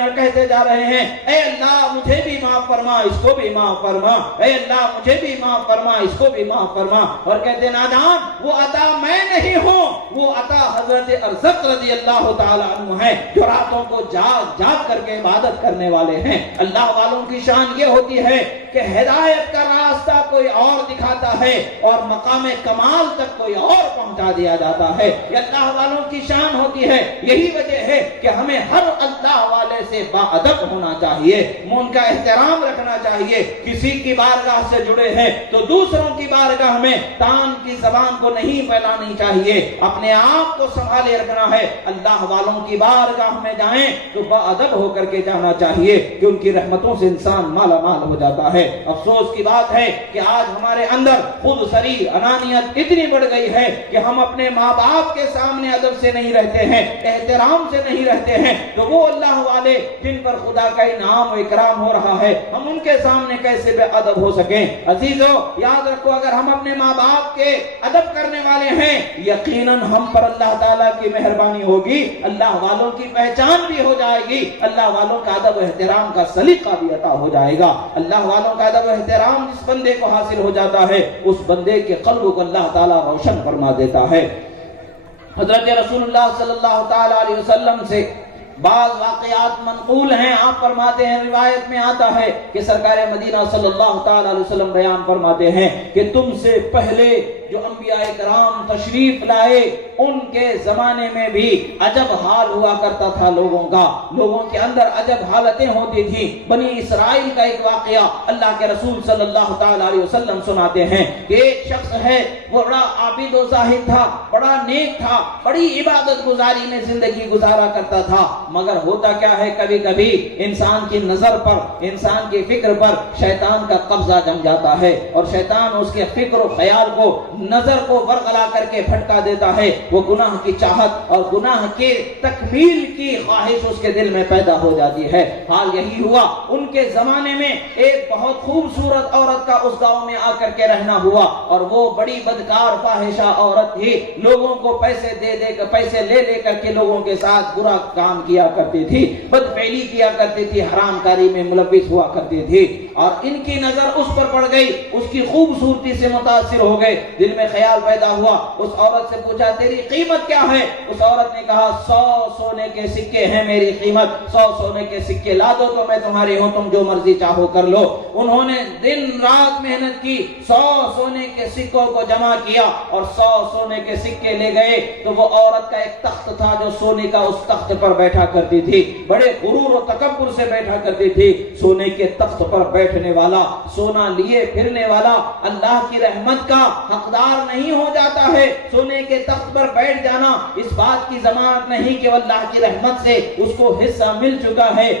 اور کہتے جا رہے ہیں، اے اللہ مجھے بھی معاف فرما، اس کو بھی معاف فرما، اے اللہ مجھے بھی معاف فرما، اس کو بھی معاف فرما، اور کہتے نادان وہ عطا میں نہیں ہوں، وہ عطا حضرت ارزق رضی اللہ تعالیٰ عنہ ہے جو راتوں کو جاگ جاگ کر کے عبادت کرنے والے ہیں۔ اللہ والوں کی شان یہ ہوتی ہے کہ ہدایت کا راستہ کوئی اور دکھاتا ہے اور مقام کمال تک کوئی اور پہنچا دیا جاتا ہے، یہ اللہ والوں کی شان ہوتی ہے۔ یہی وجہ ہے کہ ہمیں ہر اللہ والے سے باادب ہونا چاہیے، ان کا احترام رکھنا چاہیے، کسی کی بارگاہ سے جڑے ہیں تو دوسروں کی بارگاہ میں تان کی زبان کو نہیں پھیلانی چاہیے، اپنے آپ کو سنبھالے رکھنا ہے۔ اللہ والوں کی بارگاہ میں جائیں تو باادب ہو کر کے جانا چاہیے کہ ان کی رحمتوں سے انسان مالا مال ہو جاتا ہے۔ افسوس کی بات ہے کہ آج ہمارے اندر خود سری انانیت اتنی بڑھ گئی ہے کہ ہم اپنے ماں باپ کے سامنے ادب سے نہیں رہتے ہیں، احترام سے نہیں رہتے ہیں، تو وہ اللہ والے جن پر خدا کا انعام و اکرام ہو رہا ہے ہم ان کے سامنے کیسے بے ادب ہو سکیں؟ عزیزو یاد رکھو، اگر ہم اپنے ماں باپ کے ادب کرنے والے ہیں یقیناً ہم پر اللہ تعالیٰ کی مہربانی ہوگی، اللہ والوں کی پہچان بھی ہو جائے گی، اللہ والوں کا ادب و احترام کا سلیقہ بھی عطا ہو جائے گا۔ اللہ والوں کا ادب و احترام جس بندے کو حاصل ہو جاتا ہے اس بندے کے قلب کو اللہ تعالیٰ روشن فرما دیتا ہے۔ حضرت رسول اللہ صلی اللہ تعالی علیہ وسلم سے بعض واقعات منقول ہیں، آپ فرماتے ہیں، روایت میں آتا ہے کہ سرکار مدینہ صلی اللہ تعالی علیہ وسلم بیان فرماتے ہیں کہ تم سے پہلے جو انبیاء کرام تشریف لائے ان کے زمانے میں بھی عجب حال ہوا کرتا تھا لوگوں کا، لوگوں کے اندر عجب حالتیں ہوتی تھی۔ بنی اسرائیل کا ایک واقعہ اللہ کے رسول صلی اللہ تعالی علیہ وسلم سناتے ہیں کہ ایک شخص ہے، وہ بڑا عابد و زاہد تھا، بڑا نیک تھا، بڑی عبادت گزاری میں زندگی گزارا کرتا تھا، مگر ہوتا کیا ہے کبھی کبھی انسان کی نظر پر، انسان کی فکر پر شیطان کا قبضہ جم جاتا ہے اور شیطان اس کے فکر و خیال کو، نظر کو ورغلا کر کے پھٹکا دیتا ہے، وہ گناہ کی چاہت اور گناہ کے تکمیل کی خواہش اس کے دل میں پیدا ہو جاتی ہے۔ حال یہی ہوا ان کے زمانے میں، ایک بہت خوبصورت عورت کا اس گاؤں میں آ کر کے رہنا ہوا اور وہ بڑی بدکار فاحشہ عورت تھی، لوگوں کو پیسے پیسے لے کر کے لوگوں کے ساتھ برا کام کیا کرتی تھی، بدفعلی کیا کرتی تھی، حرام کاری میں ملوث ہوا کرتی تھی، اور ان کی نظر اس پر پڑ گئی، اس کی خوبصورتی سے متاثر ہو گئے، دل میں خیال پیدا ہوا، اس عورت سے پوچھا تیری قیمت کیا ہے؟ اس عورت نے کہا 100 سونے کے سکے ہیں میری قیمت، 100 سونے کے سکے لا دو تو میں تمہاری ہوں، تم جو مرضی چاہو کر لو۔ انہوں نے دن رات محنت کی، 100 سونے کے سکوں کو جمع کیا اور 100 سونے کے سکے لے گئے تو وہ عورت کا ایک تخت تھا جو سونے کا، اس تخت پر بیٹھا کرتی تھی، بڑے غرور و تکبر سے بیٹھا کرتی تھی۔ سونے کے تخت پر بیٹھنے والا، سونا لیے پھرنے والا اللہ کی رحمت کا حقدار نہیں ہو جاتا ہے۔ سونے کے تخت پر بیٹھ جانا اس بات کی ضمانت نہیں کہ اللہ کی رحمت سے اس کو حصہ مل چکا ہے۔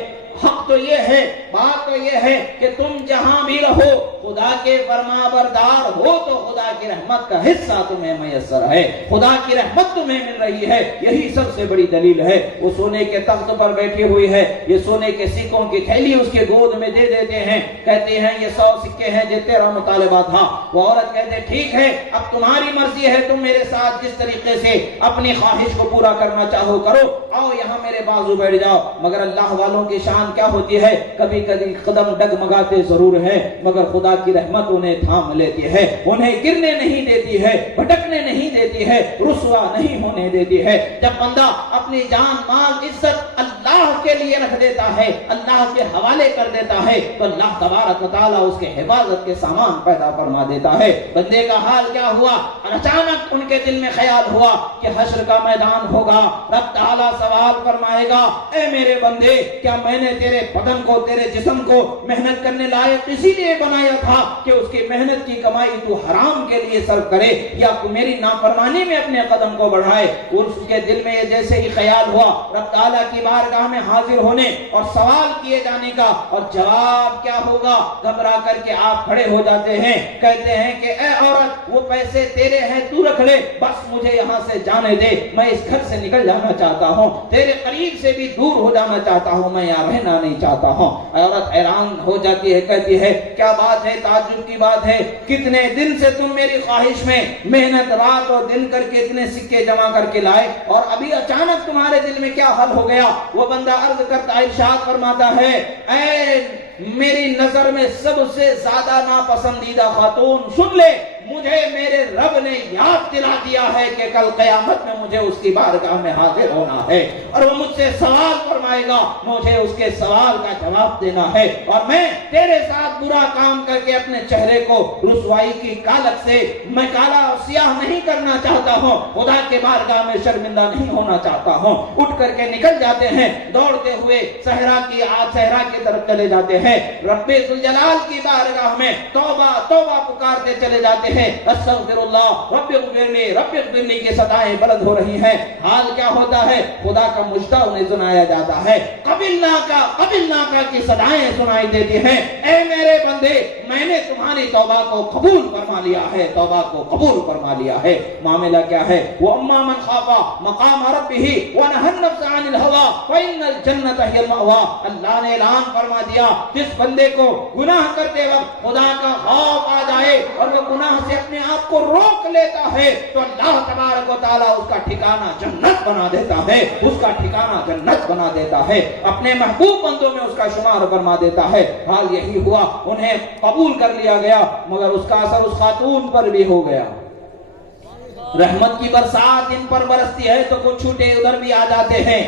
حق تو یہ ہے، بات تو یہ ہے کہ تم جہاں بھی رہو خدا کے فرما بردار ہو تو خدا کی رحمت کا حصہ تمہیں میسر ہے، خدا کی رحمت تمہیں مل رہی ہے، یہی سب سے بڑی دلیل ہے۔ وہ سونے کے تخت پر بیٹھی ہوئی ہے، یہ سونے کے سکوں کی تھیلی اس کے گود میں دے دیتے ہیں، کہتے ہیں یہ 100 سکے ہیں جو تیرا مطالبہ تھا۔ وہ عورت کہتے ٹھیک ہے، اب تمہاری مرضی ہے، تم میرے ساتھ جس طریقے سے اپنی خواہش کو پورا کرنا چاہو کرو، آؤ یہاں میرے بازو بیٹھ جاؤ۔ مگر اللہ والوں کی شان کیا ہوتی ہے، کبھی کبھی قدم ڈگمگاتے ضرور ہیں مگر خدا کی رحمت انہیں تھام لیتی ہے، انہیں گرنے نہیں دیتی ہے، بھٹکنے نہیں دیتی ہے، رسوا نہیں ہونے دیتی ہے۔ جب بندہ اپنی جان مال عزت اللہ کے لیے رکھ دیتا ہے، اللہ کے حوالے کر دیتا ہے تو اللہ تبارک و تعالیٰ اس کے حفاظت کے سامان پیدا فرما دیتا ہے۔ بندے کا حال کیا ہوا، اچانک ان کے دل میں خیال ہوا کہ حشر کا میدان ہوگا، رب تعالیٰ سوال فرمائے گا، اے میرے بندے کیا میں نے تیرے بدن کو، تیرے جسم کو محنت کرنے لائق اسی لیے بنایا تھا کہ اس کی محنت کی کمائی تو حرام کے لیے صرف کرے یا میری نافرمانی میں اپنے قدم کو بڑھائے؟ اس کے دل میں یہ جیسے ہی خیال ہوا، رب تعالیٰ کی بارگاہ میں حاضر ہونے اور سوال کیے جانے کا، اور جواب کیا ہوگا؟ گھبرا کر کے آپ کھڑے ہو جاتے ہیں، کہتے ہیں کہ اے عورت وہ پیسے تیرے ہیں تو رکھ لے، بس مجھے یہاں سے جانے دے، میں اس گھر سے نکل جانا چاہتا ہوں، تیرے قریب سے بھی دور ہو جانا چاہتا ہوں، میں یہاں رہنا نہیں چاہتا ہوں۔ عورت حیران ہو جاتی ہے، کہتی ہے کیا بات ہے، تعجب کی بات ہے، کتنے دن سے تم میری خواہش میں محنت رات اور دن کر کے اتنے سکے جمع کر کے لائے اور ابھی اچانک تمہارے دل میں کیا حل ہو گیا؟ وہ بندہ عرض کرتا، ارشاد فرماتا ہے، اے میری نظر میں سب سے زیادہ ناپسندیدہ خاتون، سن لے، مجھے میرے رب نے یاد دلا دیا ہے کہ کل قیامت میں مجھے اس کی بارگاہ میں حاضر ہونا ہے اور وہ مجھ سے سوال فرمائے گا، مجھے اس کے سوال کا جواب دینا ہے، اور میں تیرے ساتھ برا کام کر کے اپنے چہرے کو رسوائی کی کالک سے میں کالا اور سیاہ نہیں کرنا چاہتا ہوں، خدا کے بارگاہ میں شرمندہ نہیں ہونا چاہتا ہوں۔ اٹھ کر کے نکل جاتے ہیں، دوڑتے ہوئے صحرا کی طرف چلے جاتے ہیں، رب ذوالجلال کی بارگاہ میں توبہ توبہ پکارتے چلے جاتے ہیں، استغفر اللہ رب اغفرنی رب اغفرنی کی صدائیں بلند ہو رہی ہیں۔ حال کیا ہوتا ہے، خدا کا مجدہ انہیں سنایا جاتا ہے، قبلنا کا کی صدائیں سنائی دیتی ہیں، اے میرے بندے میں نے تمہاری توبہ کو قبول فرما لیا ہے، توبہ کو قبول فرما لیا ہے۔ معاملہ کیا ہے؟ وَأَمَّا مَنْ خَافَ مَقَامَ رَبِّهِ وَنَهَى النَّفْسَ عَنِ الْهَوَىٰ فَإِنَّ الْجَنَّةَ هِيَ الْمَأْوَىٰ۔ اللہ نے اعلان فرما دیا جس بندے کو گناہ کرتے وقت خدا کا خوف آ جائے اور وہ گناہ سے اپنے آپ کو روک لیتا ہے تو اللہ تبارک و تعالیٰ اس کا ٹھکانہ جنت بنا دیتا ہے، اس کا ٹھکانہ جنت بنا دیتا ہے، اپنے محبوب بندوں میں اس کا شمار فرما دیتا ہے۔ حال یہی ہوا، انہیں قبول کر لیا گیا مگر اس کا اثر اس خاتون پر بھی ہو گیا۔ رحمت کی برسات ان پر برستی ہے تو کچھ چھوٹے ادھر بھی آ جاتے ہیں،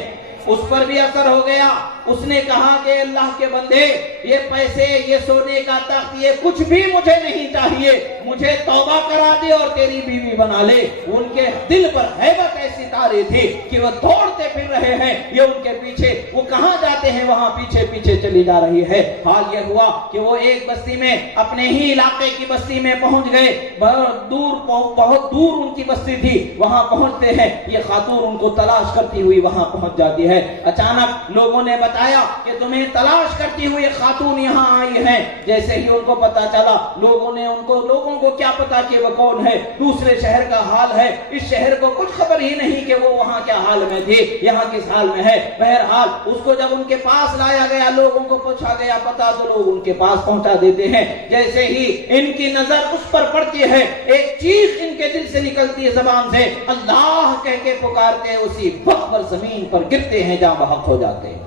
اس پر بھی اثر ہو گیا۔ اس نے کہا کہ اللہ کے بندے یہ پیسے، یہ سونے کا تخت، یہ کچھ بھی مجھے نہیں چاہیے، مجھے توبہ کرا دے اور تیری بیوی بنا لے۔ ان کے دل پر ہیبت ایسی طاری تھی کہ وہ دوڑتے پھر رہے ہیں، یہ ان کے پیچھے، وہ کہاں جاتے ہیں وہاں پیچھے پیچھے چلی جا رہی ہے۔ حال یہ ہوا کہ وہ ایک بستی میں، اپنے ہی علاقے کی بستی میں پہنچ گئے، بہت دور ان کی بستی تھی، وہاں پہنچتے ہیں، یہ خاتون ان کو تلاش کرتی ہوئی وہاں پہنچ جاتی ہے۔ اچانک لوگوں نے بتایا کہ تمہیں تلاش کرتی ہوئی خاتون یہاں آئی ہے۔ جیسے ہی ان کو پتا چلا، لوگوں کو کیا پتا کہ وہ کون ہے، دوسرے شہر کا حال ہے، اس شہر کو کچھ خبر ہی نہیں کہ وہ وہاں کیا حال میں تھی، یہاں کس حال میں ہے۔ بہرحال اس کو جب ان کے پاس لایا گیا، لوگوں کو پوچھا گیا پتا، تو لوگ ان کے پاس پہنچا دیتے ہیں۔ جیسے ہی ان کی نظر اس پر پڑتی ہے، ایک چیخ ان کے دل سے نکلتی ہے، زبان سے اللہ کہہ کے پکارتے ہیں، اسی وقت پر زمین پر گرتے ہیں، جہاں بحق ہو جاتے ہیں۔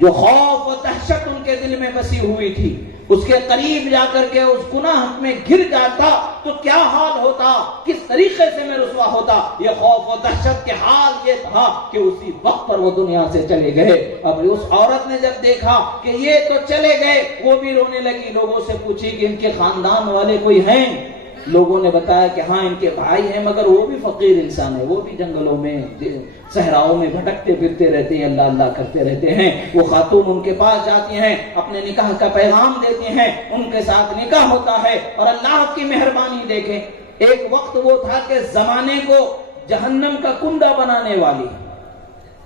جو خوف و دہشت ان کے دل میں بسی ہوئی تھی، اس کے قریب جا کر کے اس گناہ میں گر جاتا تو کیا حال ہوتا، کس طریقے سے میں رسوا ہوتا۔ یہ خوف و دہشت کے حال یہ تھا کہ اسی وقت پر وہ دنیا سے چلے گئے۔ اب اس عورت نے جب دیکھا کہ یہ تو چلے گئے، وہ بھی رونے لگی، لوگوں سے پوچھی کہ ان کے خاندان والے کوئی ہیں؟ لوگوں نے بتایا کہ ہاں ان کے بھائی ہیں، مگر وہ بھی فقیر انسان ہے، وہ بھی جنگلوں میں صحراؤں میں بھٹکتے پھرتے رہتے ہیں، اللہ اللہ کرتے رہتے ہیں۔ وہ خاتون ان کے پاس جاتی ہیں، اپنے نکاح کا پیغام دیتی ہیں، ان کے ساتھ نکاح ہوتا ہے۔ اور اللہ کی مہربانی دیکھیں، ایک وقت وہ تھا کہ زمانے کو جہنم کا کنڈا بنانے والی،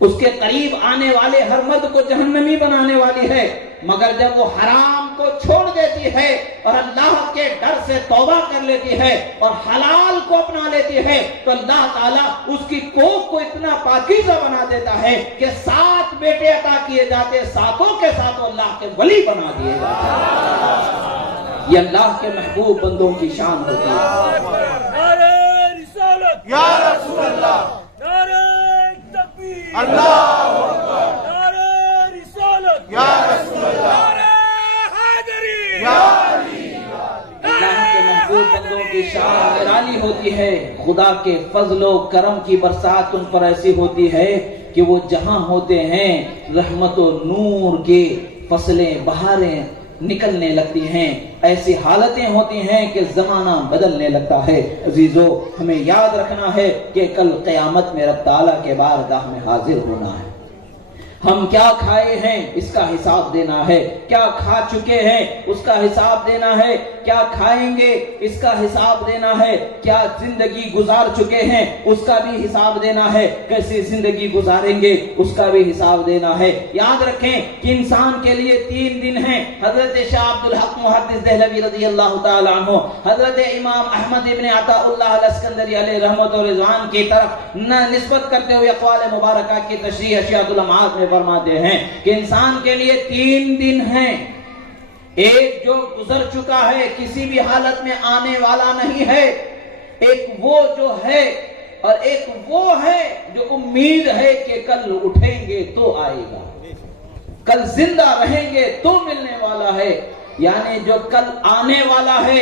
اس کے قریب آنے والے ہر مرد کو جہنمی بنانے والی ہے، مگر جب وہ حرام کو چھوڑ دیتی ہے اور اللہ کے ڈر سے توبہ کر لیتی ہے اور حلال کو اپنا لیتی ہے تو اللہ تعالیٰ اس کی کوکھ کو اتنا پاکیزہ بنا دیتا ہے کہ 7 بیٹے عطا کیے جاتے، ساتوں کے ساتوں اللہ کے ولی بنا دیے جاتے۔ یہ اللہ کے محبوب بندوں کی شان ہوتی ہے۔ نعرہ رسالت یا رسول اللہ، نعرہ تکبیر اللہ اکبر، نعرہ رسالت یا رسول اللہ، نعرہ حیدری یا علی، اللہ کے محبوب بندوں کی شان نرالی ہوتی ہے۔ خدا کے فضل و کرم کی برسات ان پر ایسی ہوتی ہے کہ وہ جہاں ہوتے ہیں رحمت و نور کی فصلیں، بہاریں نکلنے لگتی ہیں، ایسی حالتیں ہوتی ہیں کہ زمانہ بدلنے لگتا ہے۔ عزیزو، ہمیں یاد رکھنا ہے کہ کل قیامت میں رب تعالیٰ کے بارگاہ میں حاضر ہونا ہے۔ ہم کیا کھائے ہیں اس کا حساب دینا ہے، کیا کھا چکے ہیں اس کا حساب دینا ہے، کیا کھائیں گے اس کا حساب دینا ہے، کیا زندگی گزار چکے ہیں اس کا بھی حساب دینا ہے، کیسی زندگی گزاریں گے اس کا بھی حساب دینا ہے۔ یاد رکھیں کہ انسان کے لیے 3 دن ہیں۔ حضرت شاہ عبدالحق محدث دہلوی رضی اللہ تعالی عنہ حضرت امام احمد ابن عطا اللہ الاسکندری علیہ رحمت و رضوان کی طرف نسبت کرتے ہوئے اقوال مبارکہ کی تشریح اشیاء الامعاد میں فرماتے ہیں کہ انسان کے لیے 3 دن ہیں، ایک جو گزر چکا ہے کسی بھی حالت میں آنے والا نہیں ہے، ایک وہ جو ہے اور ایک وہ ہے جو امید ہے کہ کل اٹھیں گے تو آئے گا، کل زندہ رہیں گے تو ملنے والا ہے۔ یعنی جو کل آنے والا ہے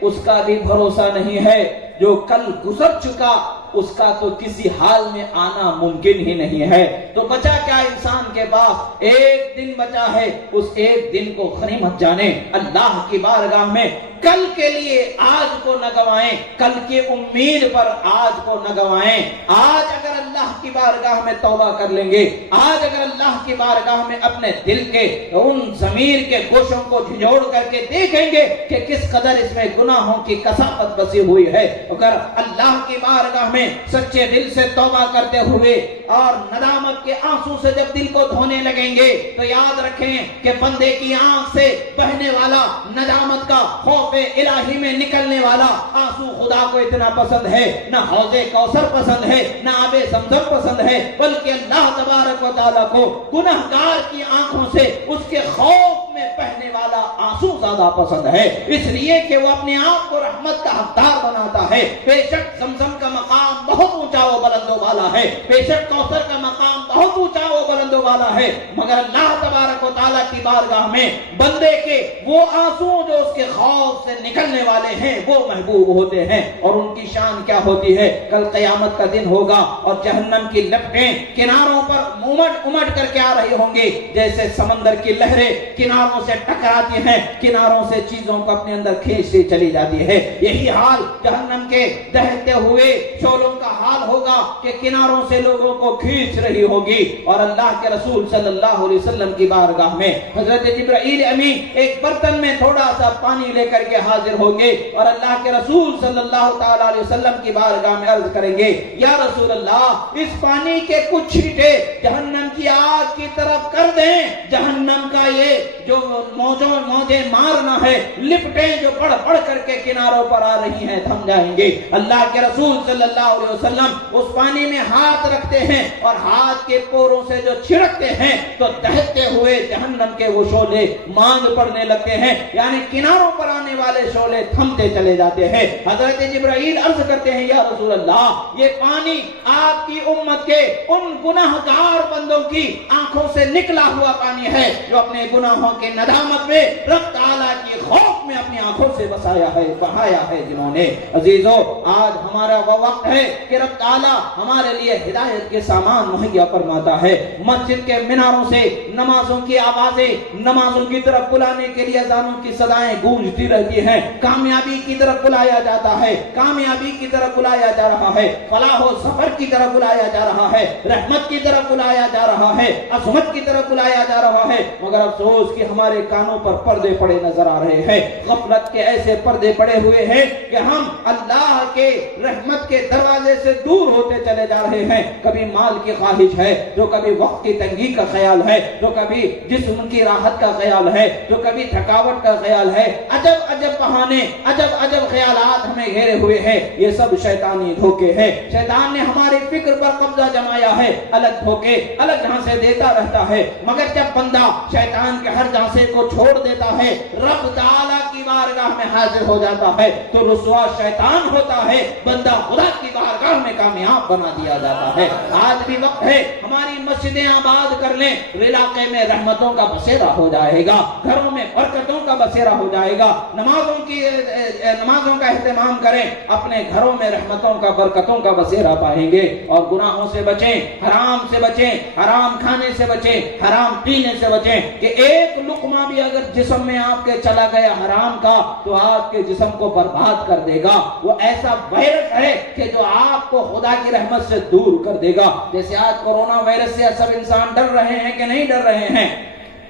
اس کا بھی بھروسہ نہیں ہے، جو کل گزر چکا اس کا تو کسی حال میں آنا ممکن ہی نہیں ہے۔ تو بچا کیا انسان کے پاس؟ ایک دن بچا ہے، اس ایک دن کو غنیمت جانے، اللہ کی بارگاہ میں کل کے لیے آج کو نہ گوائیں، کل کی امید پر آج کو نہ گوائیں۔ آج اگر اللہ کی بارگاہ میں توبہ کر لیں گے، آج اگر اللہ کی بارگاہ میں اپنے دل کے ان ضمیر کے گوشوں کو جھنجھوڑ کر کے دیکھیں گے کہ کس قدر اس میں گناہوں کی کثافت بسی ہوئی ہے، اگر اللہ کی بارگاہ میں سچے دل سے توبہ کرتے ہوئے اور ندامت کے آنسو سے جب دل کو دھونے لگیں گے تو یاد رکھیں کہ بندے کی آنکھ سے بہنے والا ندامت کا خوف الہی میں نکلنے والا آنسو خدا کو اتنا پسند ہے، نہ حوض کوثر پسند ہے، نہ آب زمزم پسند ہے، بلکہ اللہ تبارک و تعالیٰ کو گنہگار کی آنکھوں سے اس کے خوف میں بہنے والا آنسو زیادہ پسند ہے، اس لیے کہ وہ اپنے آپ کو رحمت کا حقدار بناتا ہے۔ بے شک زمزم کا مقام بہت اونچا و بلند و بالا ہے، بے شک کوثر کا مقام بہت اونچا و بلند و بالا ہے، مگر اللہ تبارک و تعالیٰ کی بارگاہ میں بندے کے وہ آنسو جو اس کے خوف سے نکلنے والے ہیں وہ محبوب ہوتے ہیں۔ اور ان کی شان کیا ہوتی ہے؟ کل قیامت کا دن ہوگا اور جہنم کی لپٹیں کناروں پر امٹ کر کے آ رہی ہوں گی، جیسے سمندر کی لہریں کناروں سے ٹکراتی ہیں، کناروں سے چیزوں کو اپنے اندر کھینچتی چلی جاتی ہے۔ یہی حال جہنم کے دہتے ہوئے شعلوں کا حال ہوگا کہ کناروں سے لوگوں کو کھینچ رہی ہوگی۔ اور اللہ کے رسول صلی اللہ علیہ وسلم کی بارگاہ میں حضرت جبرائیل امین ایک برتن میں تھوڑا سا پانی لے کر کے حاضر ہوں گے اور اللہ کے رسول صلی اللہ تعالیٰ علیہ وسلم کی بارگاہ میں عرض کریں گے، یا رسول اللہ اس پانی کے کچھ چھینٹے جہنم کی آگ کی طرف کر دیں، جہنم کا یہ جو موجیں مارنا ہے، لپٹیں جو بڑھ بڑھ کر کے کناروں پر آ رہی ہیں تھم جائیں گے۔ اللہ کے رسول صلی اللہ علیہ وسلم اس پانی میں ہاتھ رکھتے ہیں اور ہاتھ کے پوروں سے جو چھڑکتے ہیں تو دہتے ہوئے جہنم کے وہ شعلے ماند پڑنے لگتے ہیں، یعنی کناروں پر آنے والے شعلے تھمتے چلے جاتے ہیں۔ حضرت جبرائیل عرض کرتے ہیں، یا رسول اللہ یہ پانی آپ کی امت کے ان گناہگار بندوں کی آنکھوں سے نکلا ہوا پانی ہے جو اپنے گناہوں کے ندامت میں رب تعالیٰ کی خوف میں اپنی آنکھوں سے بہایا ہے جنہوں نے۔ عزیزو آج ہمارا وہ وقت ہے کہ رب تعالیٰ ہمارے لیے ہدایت کے سامان مہیا فرماتا ہے۔ مسجد کے میناروں سے نمازوں کی آوازیں نمازوں کی طرف بلانے کے لیے اذانوں کی صدائیں گونجتی رہتی ہیں، کامیابی کی طرف بلایا جاتا ہے، کامیابی کی طرف بلایا جا رہا ہے، فلاح و ظفر کی طرف بلایا جا رہا ہے، رحمت کی طرف بلایا جا رہا ہے، عظمت کی طرف بلایا جا رہا ہے، مگر افسوس کہ ہمارے کانوں پر پردے پڑے نظر آ رہے ہیں۔ غفلت کے ایسے پردے پڑے ہوئے ہیں کہ ہم اللہ کے رحمت کے دروازے سے دور ہوتے چلے جا رہے ہیں۔ کبھی مال کی خواہش ہے، جو کبھی وقت کی تنگی کا خیال ہے، جو کبھی جسم کی راحت کا خیال ہے، جو کبھی تھکاوٹ کا خیال ہے، عجب عجب بہانے، عجب خیالات ہمیں گھیرے ہوئے ہیں۔ یہ سب شیطانی دھوکے ہیں۔ شیطان نے ہماری فکر پر قبضہ جمایا ہے، الگ دھوکے الگ جھانسے دیتا رہتا ہے، مگر جب بندہ شیطان کے ہر جھانسے کو چھوڑ دیتا ہے، رب تعالیٰ کی بارگاہ میں حاضر ہو جاتا ہے تو رسوا شیطان ہوتا ہے، بندہ خدا کی بارگاہ میں کامیاب بنا دیا جاتا ہے۔ آج بھی وقت ہے ہماری مسجدیں آباد کر لیں، علاقے میں رحمتوں کا بسیرا ہو جائے گا، گھروں میں برکتوں کا بسیرا ہو جائے گا۔ نمازوں کا اہتمام کریں، اپنے گھروں میں رحمتوں کا برکتوں کا بسیرا پائیں گے۔ اور گناہوں سے بچیں، حرام سے بچیں، حرام کھانے سے بچیں، حرام پینے سے بچیں کہ ایک لقمہ بھی اگر جسم میں آپ کے چلا گیا حرام کا تو آپ کے جسم کو برباد کر دے گا۔ وہ ایسا وائرس ہے کہ جو آپ کو خدا کی رحمت سے دور کر دے گا۔ جیسے آج کورونا وائرس سے سب انسان ڈر رہے ہیں کہ نہیں ڈر رہے ہیں؟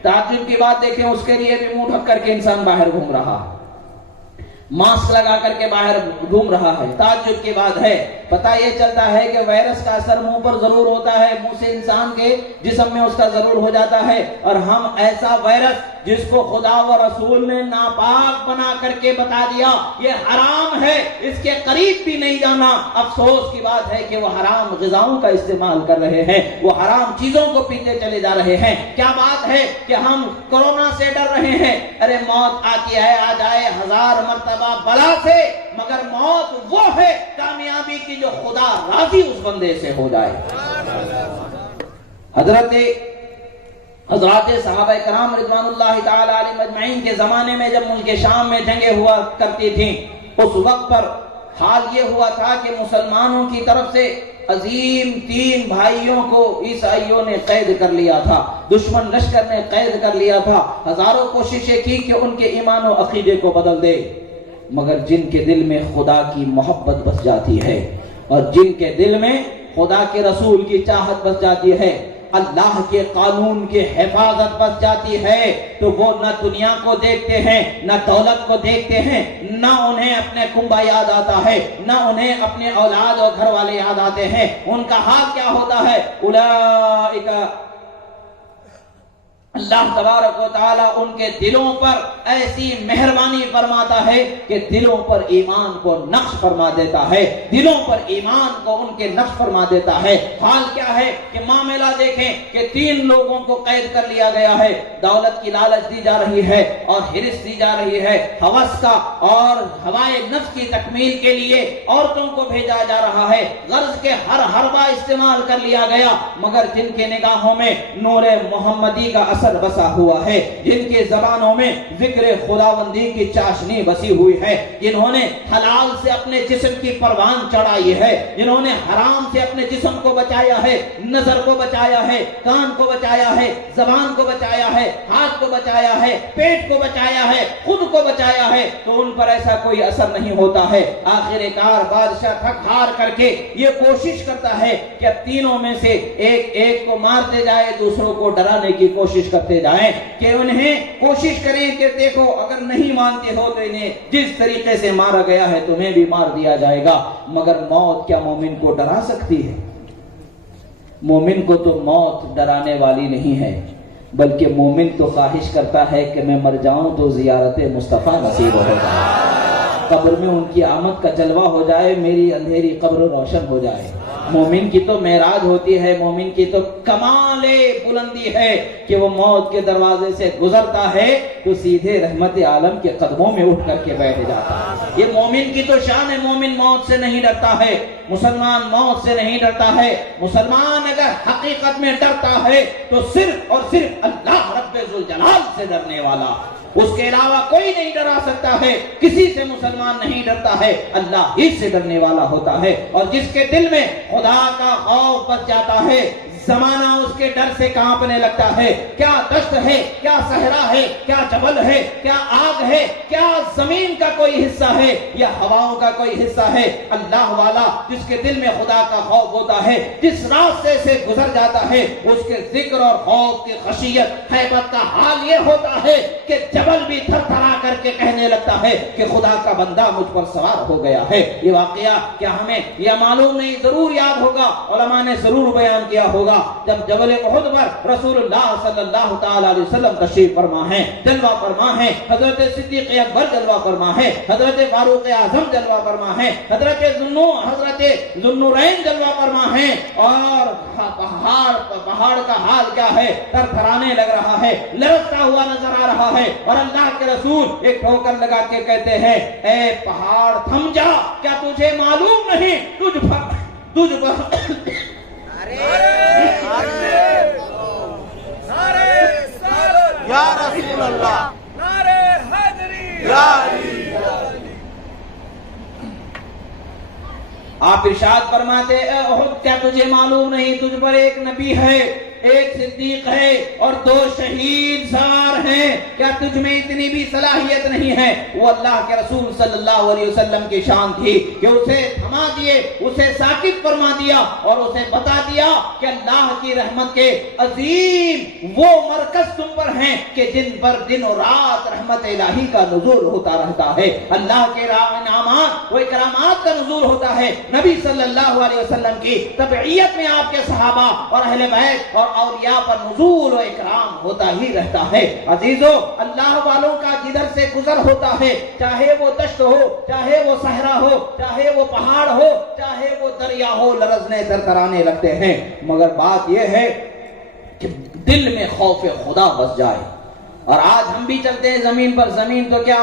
تعجب کی بات دیکھیں، اس کے لیے بھی منہ ڈھک کر کے انسان باہر گھوم رہا ہے، ماسک لگا کر کے باہر گھوم رہا ہے۔ تعجب کی بات ہے، پتہ یہ چلتا ہے کہ وائرس کا اثر منہ پر ضرور ہوتا ہے، منہ سے انسان کے جسم میں اس کا ضرور ہو جاتا ہے، اور ہم ایسا وائرس جس کو خدا و رسول نے ناپاک بنا کر کے بتا دیا یہ حرام ہے، اس کے قریب بھی نہیں جانا۔ افسوس کی بات ہے کہ وہ حرام غذاؤں کا استعمال کر رہے ہیں، وہ حرام چیزوں کو پیتے چلے جا رہے ہیں۔ کیا بات ہے کہ ہم کورونا سے ڈر رہے ہیں؟ ارے موت آتی ہے، آ جائے 1000 مرتبہ بلا سے، مگر موت وہ ہے کامیابی کی جو خدا راضی اس بندے سے ہو جائے۔ حضرات صحابہ کرام رضوان اللہ تعالی علیہم اجمعین کے زمانے میں جب ملک شام میں جنگیں ہوا کرتی تھیں، اس وقت پر حال یہ ہوا تھا کہ مسلمانوں کی طرف سے عظیم 3 بھائیوں کو عیسائیوں نے قید کر لیا تھا، دشمن لشکر نے قید کر لیا تھا۔ ہزاروں کوششیں کی کہ ان کے ایمان و عقیدے کو بدل دے، مگر جن کے دل میں خدا کی محبت بس جاتی ہے اور جن کے دل میں خدا کے رسول کی چاہت بس جاتی ہے، اللہ کے قانون کی حفاظت بس جاتی ہے، تو وہ نہ دنیا کو دیکھتے ہیں، نہ دولت کو دیکھتے ہیں، نہ انہیں اپنے کنبہ یاد آتا ہے، نہ انہیں اپنے اولاد اور گھر والے یاد آتے ہیں۔ ان کا حال کیا ہوتا ہے؟ اولئک، اللہ تبارک و تعالیٰ ان کے دلوں پر ایسی مہربانی فرماتا ہے کہ دلوں پر ایمان کو نقش فرما دیتا ہے، دلوں پر ایمان کو ان کے نقش فرما دیتا ہے۔ حال کیا ہے کہ معاملہ دیکھیں کہ 3 لوگوں کو قید کر لیا گیا ہے، دولت کی لالچ دی جا رہی ہے اور حرص دی جا رہی ہے، ہوس کا اور ہوائے نفس کی تکمیل کے لیے عورتوں کو بھیجا جا رہا ہے، غرض کے ہر حربہ استعمال کر لیا گیا، مگر جن کے نگاہوں میں نور محمدی کا اثر بسا ہوا ہے، جن کے زبانوں میں ذکر خداوندی کی چاشنی بسی ہوئی ہے، جنہوں نے حلال سے اپنے جسم کی پروان چڑھائی ہے، جنہوں نے حرام سے اپنے جسم کو بچایا ہے، نظر کو بچایا ہے، کان کو بچایا ہے، زبان کو بچایا ہے، ہاتھ کو بچایا ہے، پیٹ کو بچایا ہے، خود کو بچایا ہے، تو ان پر ایسا کوئی اثر نہیں ہوتا ہے۔ آخر کار بادشاہ تھک ہار کر کے یہ کوشش کرتا ہے کہ اب تینوں میں سے ایک کو مارتے جائے، دوسروں کو ڈرانے کی کوشش کرتے جائیں، کہ انہیں کوشش کریں کہ دیکھو اگر نہیں مانتے ہو تو انہیں جس طریقے سے مارا گیا ہے تمہیں بھی مار دیا جائے گا۔ مگر موت کیا مومن کو ڈرا سکتی ہے؟ مومن کو تو موت ڈرانے والی نہیں ہے، بلکہ مومن تو خواہش کرتا ہے کہ میں مر جاؤں تو زیارت مصطفیٰ نصیب ہو جائے، قبر میں ان کی آمد کا جلوہ ہو جائے، میری اندھیری قبر روشن ہو جائے۔ مومن کی تو معراج ہوتی ہے، مومن کی تو کمال بلندی ہے کہ وہ موت کے دروازے سے گزرتا ہے تو سیدھے رحمت عالم کے قدموں میں اٹھ کر کے بیٹھ جاتا ہے۔ یہ مومن کی تو شان ہے، مومن موت سے نہیں ڈرتا ہے، مسلمان موت سے نہیں ڈرتا ہے۔ مسلمان اگر حقیقت میں ڈرتا ہے تو صرف اور صرف اللہ رب ذوالجلال سے ڈرنے والا، اس کے علاوہ کوئی نہیں ڈرا سکتا ہے، کسی سے مسلمان نہیں ڈرتا ہے، اللہ ہی سے ڈرنے والا ہوتا ہے۔ اور جس کے دل میں خدا کا خوف بچ جاتا ہے، زمانہ اس کے ڈر سے کانپنے لگتا ہے۔ کیا دشت ہے، کیا صحرا ہے، کیا جبل ہے، کیا آگ ہے، کیا زمین کا کوئی حصہ ہے یا ہواؤں کا کوئی حصہ ہے، اللہ والا جس کے دل میں خدا کا خوف ہوتا ہے، جس راستے سے گزر جاتا ہے، اس کے ذکر اور خوف کی خشیت ہیبت کا حال یہ ہوتا ہے کہ جبل بھی تھر تھرا کر کے کہنے لگتا ہے کہ خدا کا بندہ مجھ پر سوار ہو گیا ہے۔ یہ واقعہ کیا ہمیں یہ معلوم نہیں، ضرور یاد ہوگا، علماء نے ضرور بیان کیا ہوگا، جب جبل احد پر رسول اللہ صلی اللہ تعالی علیہ وسلم تشریف فرما ہے، جلوہ فرما ہے، حضرت صدیق اکبر جلوہ فرما ہے، حضرت فاروق اعظم جلوہ فرما ہے، حضرت ذوالنورین جلوہ فرما ہے، اور پہاڑ کا حال کیا ہے، تر تھرانے لگ رہا ہے، لرزتا ہوا نظر آ رہا ہے، اور اللہ کے رسول ایک ٹھوکر لگا کے کہتے ہیں، اے پہاڑ تھم جا، کیا تجھے معلوم نہیں تجھ پر یا رسول اللہ، نعرے حیدری، یا علی۔ آپ ارشاد فرماتے اے احد کیا تجھے معلوم نہیں تجھ پر ایک نبی ہے، ایک صدیق ہے اور 2 شہید زار ہیں، کیا تجھ میں اتنی بھی صلاحیت نہیں ہے؟ وہ اللہ کے رسول صلی اللہ علیہ وسلم کی شان تھی کہ اسے تھما دیے، اسے ساکت فرما دیا اور اسے بتا دیا کہ اللہ کی رحمت کے عظیم وہ مرکز تم پر ہیں کہ جن پر دن و رات رحمت الہی کا نزول ہوتا رہتا ہے، اللہ کے انعامات و اکرامات کا نزول ہوتا ہے۔ نبی صلی اللہ علیہ وسلم کی تبعیت میں آپ کے صحابہ اور اہل بیت اور اولیاء پر نزول و اکرام ہوتا ہی رہتا ہے۔ عزیزو، اللہ والوں کا جدھر سے گزر ہوتا ہے، چاہے وہ دشت ہو، چاہے وہ صحرا ہو، چاہے وہ پہاڑ ہو، چاہے وہ دریا ہو، لرزنے ترترانے لگتے ہیں، مگر بات یہ ہے کہ دل میں خوف خدا بس جائے۔ اور آج ہم بھی چلتے ہیں زمین پر، زمین تو کیا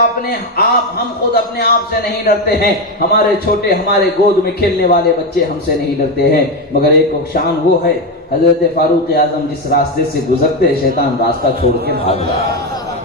ہم خود اپنے آپ سے نہیں ڈرتے ہیں، ہمارے چھوٹے ہمارے گود میں کھیلنے والے بچے ہم سے نہیں ڈرتے ہیں، مگر ایک شان وہ ہے حضرت فاروق اعظم جس راستے سے گزرتے شیطان راستہ چھوڑ کے بھاگ جاتا۔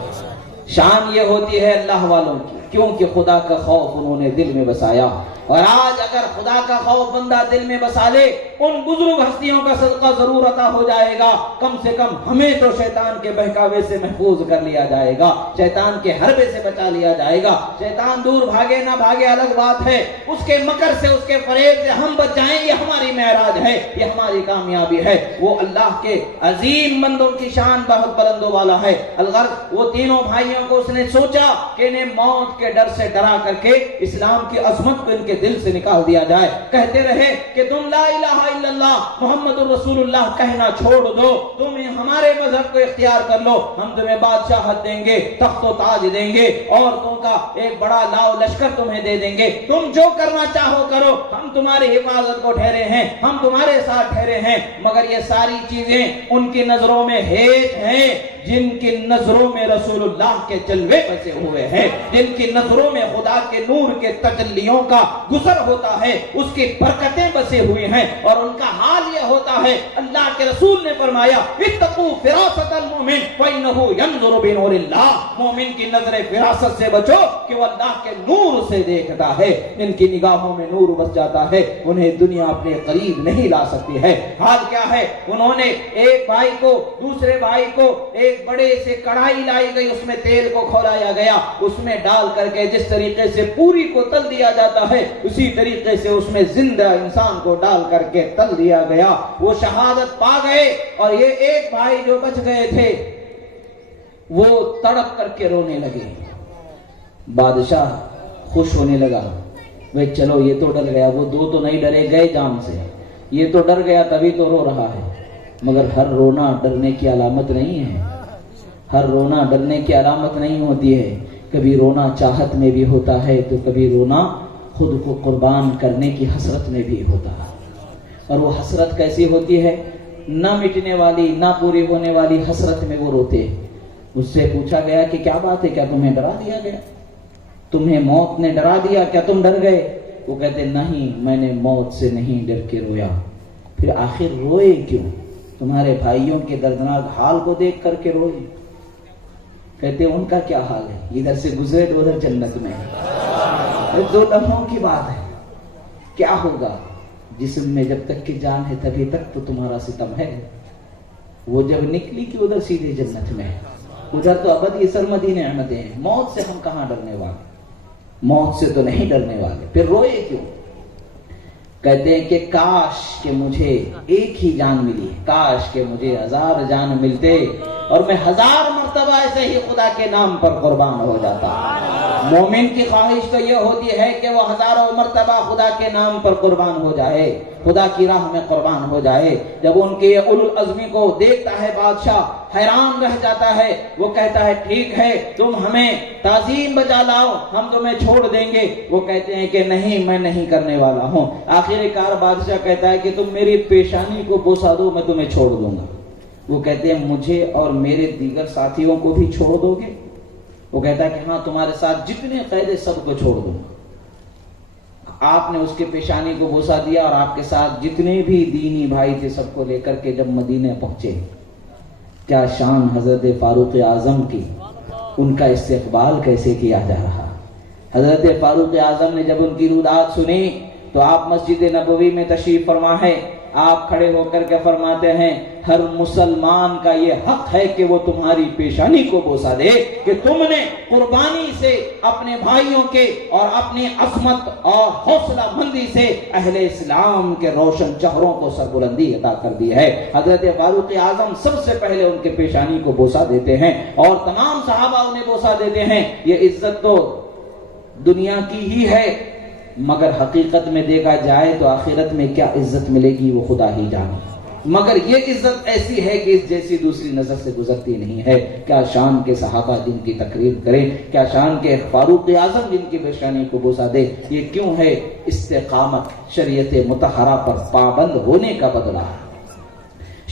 شان یہ ہوتی ہے اللہ والوں کی، کیونکہ خدا کا خوف انہوں نے دل میں بسایا۔ اور آج اگر خدا کا خوف بندہ دل میں بسا لے ان بزرگ ہستیوں کا صدقہ ضرور عطا ہو جائے گا، کم سے کم ہمیں تو شیطان کے بہکاوے سے محفوظ کر لیا جائے گا، شیطان کے حربے سے بچا لیا جائے گا۔ شیطان دور بھاگے نہ بھاگے الگ بات ہے، اس کے مکر سے، اس کے فریب سے ہم بچ جائیں، یہ ہماری معراج ہے، یہ ہماری کامیابی ہے۔ وہ اللہ کے عظیم بندوں کی شان بہت بلندوں والا ہے۔ الغرض وہ تینوں بھائیوں کو اس نے سوچا کہ انہیں موت کے ڈر سے ڈرا کر کے اسلام کی عظمت کو ان کے دل سے نکال دیا جائے۔ کہتے رہے کہ تم لا الہ الا اللہ محمد الرسول اللہ کہنا چھوڑ دو، تم ہمارے مذہب کو اختیار کر لو، ہم تمہیں بادشاہت دیں گے، تخت و تاج دیں گے، عورتوں کا ایک بڑا لاؤ لشکر تمہیں دے دیں گے، تم جو کرنا چاہو کرو، ہم تمہاری حفاظت کو ٹھہرے ہیں، ہم تمہارے ساتھ ٹھہرے ہیں۔ مگر یہ ساری چیزیں ان کی نظروں میں ہیٹ ہیں، جن کی نظروں میں رسول اللہ کے جلوے بسے ہوئے ہیں، جن کی نظروں میں خدا کے نور کے تجلیوں کا گزر ہوتا ہے، اس کی برکتیں بسے ہوئی ہیں، اور ان کا حال یہ ہوتا ہے، اللہ کے رسول نے فرمایا اتقوا فراست المؤمن فإنه ينظر بنور اللہ، مومن کی نظر فراست سے بچو کہ وہ اللہ کے نور سے دیکھتا ہے، جن کی نگاہوں میں نور بس جاتا ہے انہیں دنیا اپنے قریب نہیں لا سکتی ہے۔ حال کیا ہے، انہوں نے ایک بھائی کو، دوسرے بھائی کو ایک بڑے سے کڑھائی لائی گئی، اس میں تیل کو کھولایا گیا، اس میں ڈال کر کے جس طریقے سے پوری کو تل دیا جاتا ہے اسی طریقے سے اس میں زندہ انسان کو ڈال کر کے تل دیا گیا۔ وہ شہادت پا گئے، اور یہ ایک بھائی جو بچ گئے تھے وہ تڑپ کر کے رونے لگے۔ بادشاہ خوش ہونے لگا، بھئی چلو یہ تو ڈر گیا، وہ دو تو نہیں ڈرے گئے جان سے، یہ تو ڈر گیا تبھی تو رو رہا ہے۔ مگر ہر رونا ڈرنے کی علامت نہیں ہے، ہر رونا ڈرنے کی علامت نہیں ہوتی ہے، کبھی رونا چاہت میں بھی ہوتا ہے تو کبھی رونا خود کو قربان کرنے کی حسرت میں بھی ہوتا ہے۔ اور وہ حسرت کیسی ہوتی ہے؟ نہ مٹنے والی، نہ پوری ہونے والی حسرت میں وہ روتے۔ اس سے پوچھا گیا کہ کیا بات ہے، کیا تمہیں ڈرا دیا گیا، تمہیں موت نے ڈرا دیا، کیا تم ڈر گئے؟ وہ کہتے نہیں، میں نے موت سے نہیں ڈر کے رویا۔ پھر آخر روئے کیوں؟ تمہارے بھائیوں کے دردناک حال کو دیکھ کر کے روئے۔ کہتے ان کا کیا حال ہے، ادھر سے گزرے تو ادھر جنت میں ہے، دو لمحوں کی بات ہے، کیا ہوگا؟ جسم میں جب تک کہ جان ہے تبھی تک تو تمہارا ستم ہے، وہ جب نکلی کہ ادھر سیدھے جنت میں ہے، ادھر تو ابدی سرمدی نعمتیں ہیں۔ موت سے ہم کہاں ڈرنے والے، موت سے تو نہیں ڈرنے والے۔ پھر روئے کیوں؟ کہتے ہیں کہ کاش کہ مجھے ایک ہی جان ملی، کاش کہ مجھے 1000 جان ملتے اور میں 1000 مرتبہ ایسے ہی خدا کے نام پر قربان ہو جاتا۔ مومن کی خواہش تو یہ ہوتی ہے کہ وہ 1000 مرتبہ خدا کے نام پر قربان ہو جائے، خدا کی راہ میں قربان ہو جائے۔ جب ان کے اولو العزمی کو دیکھتا ہے بادشاہ حیران رہ جاتا ہے، وہ کہتا ہے ٹھیک ہے تم ہمیں تعظیم بجا لاؤ، ہم تمہیں چھوڑ دیں گے۔ وہ کہتے ہیں کہ نہیں، میں نہیں کرنے والا ہوں۔ آخر کار بادشاہ کہتا ہے کہ تم میری پیشانی کو بوسا دو، میں تمہیں چھوڑ دوں گا۔ وہ کہتے ہیں مجھے اور میرے دیگر ساتھیوں کو بھی چھوڑ دو گے؟ وہ کہتا ہے کہ ہاں، تمہارے ساتھ جتنے قید سب کو چھوڑ دوں گا۔ آپ نے اس کے پیشانی کو بوسا دیا، اور آپ کے ساتھ جتنے بھی دینی بھائی تھے سب کو لے کر کے جب مدینے پہنچے، کیا شان حضرت فاروق اعظم کی، ان کا استقبال کیسے کیا جا رہا۔ حضرت فاروق اعظم نے جب ان کی رودات سنی تو آپ مسجد نبوی میں تشریف فرما ہے، آپ کھڑے ہو کر کے فرماتے ہیں ہر مسلمان کا یہ حق ہے کہ وہ تمہاری پیشانی کو بوسا دے کہ تم نے قربانی سے اپنے بھائیوں کے اور اپنی عظمت اور حوصلہ مندی سے اہل اسلام کے روشن چہروں کو سربلندی عطا کر دی ہے۔ حضرت فاروق اعظم سب سے پہلے ان کے پیشانی کو بوسا دیتے ہیں اور تمام صحابہ انہیں بوسا دیتے ہیں۔ یہ عزت تو دنیا کی ہی ہے، مگر حقیقت میں دیکھا جائے تو آخرت میں کیا عزت ملے گی وہ خدا ہی جانے۔ مگر یہ عزت ایسی ہے کہ اس جیسی دوسری نظر سے گزرتی نہیں ہے۔ کیا شان کے صحابہ جن کی تقریر کریں، کیا شان کے فاروق اعظم جن کی پیشانی کو بوسا دے۔ یہ کیوں ہے؟ استقامت، شریعت مطہرہ پر پابند ہونے کا بدلہ،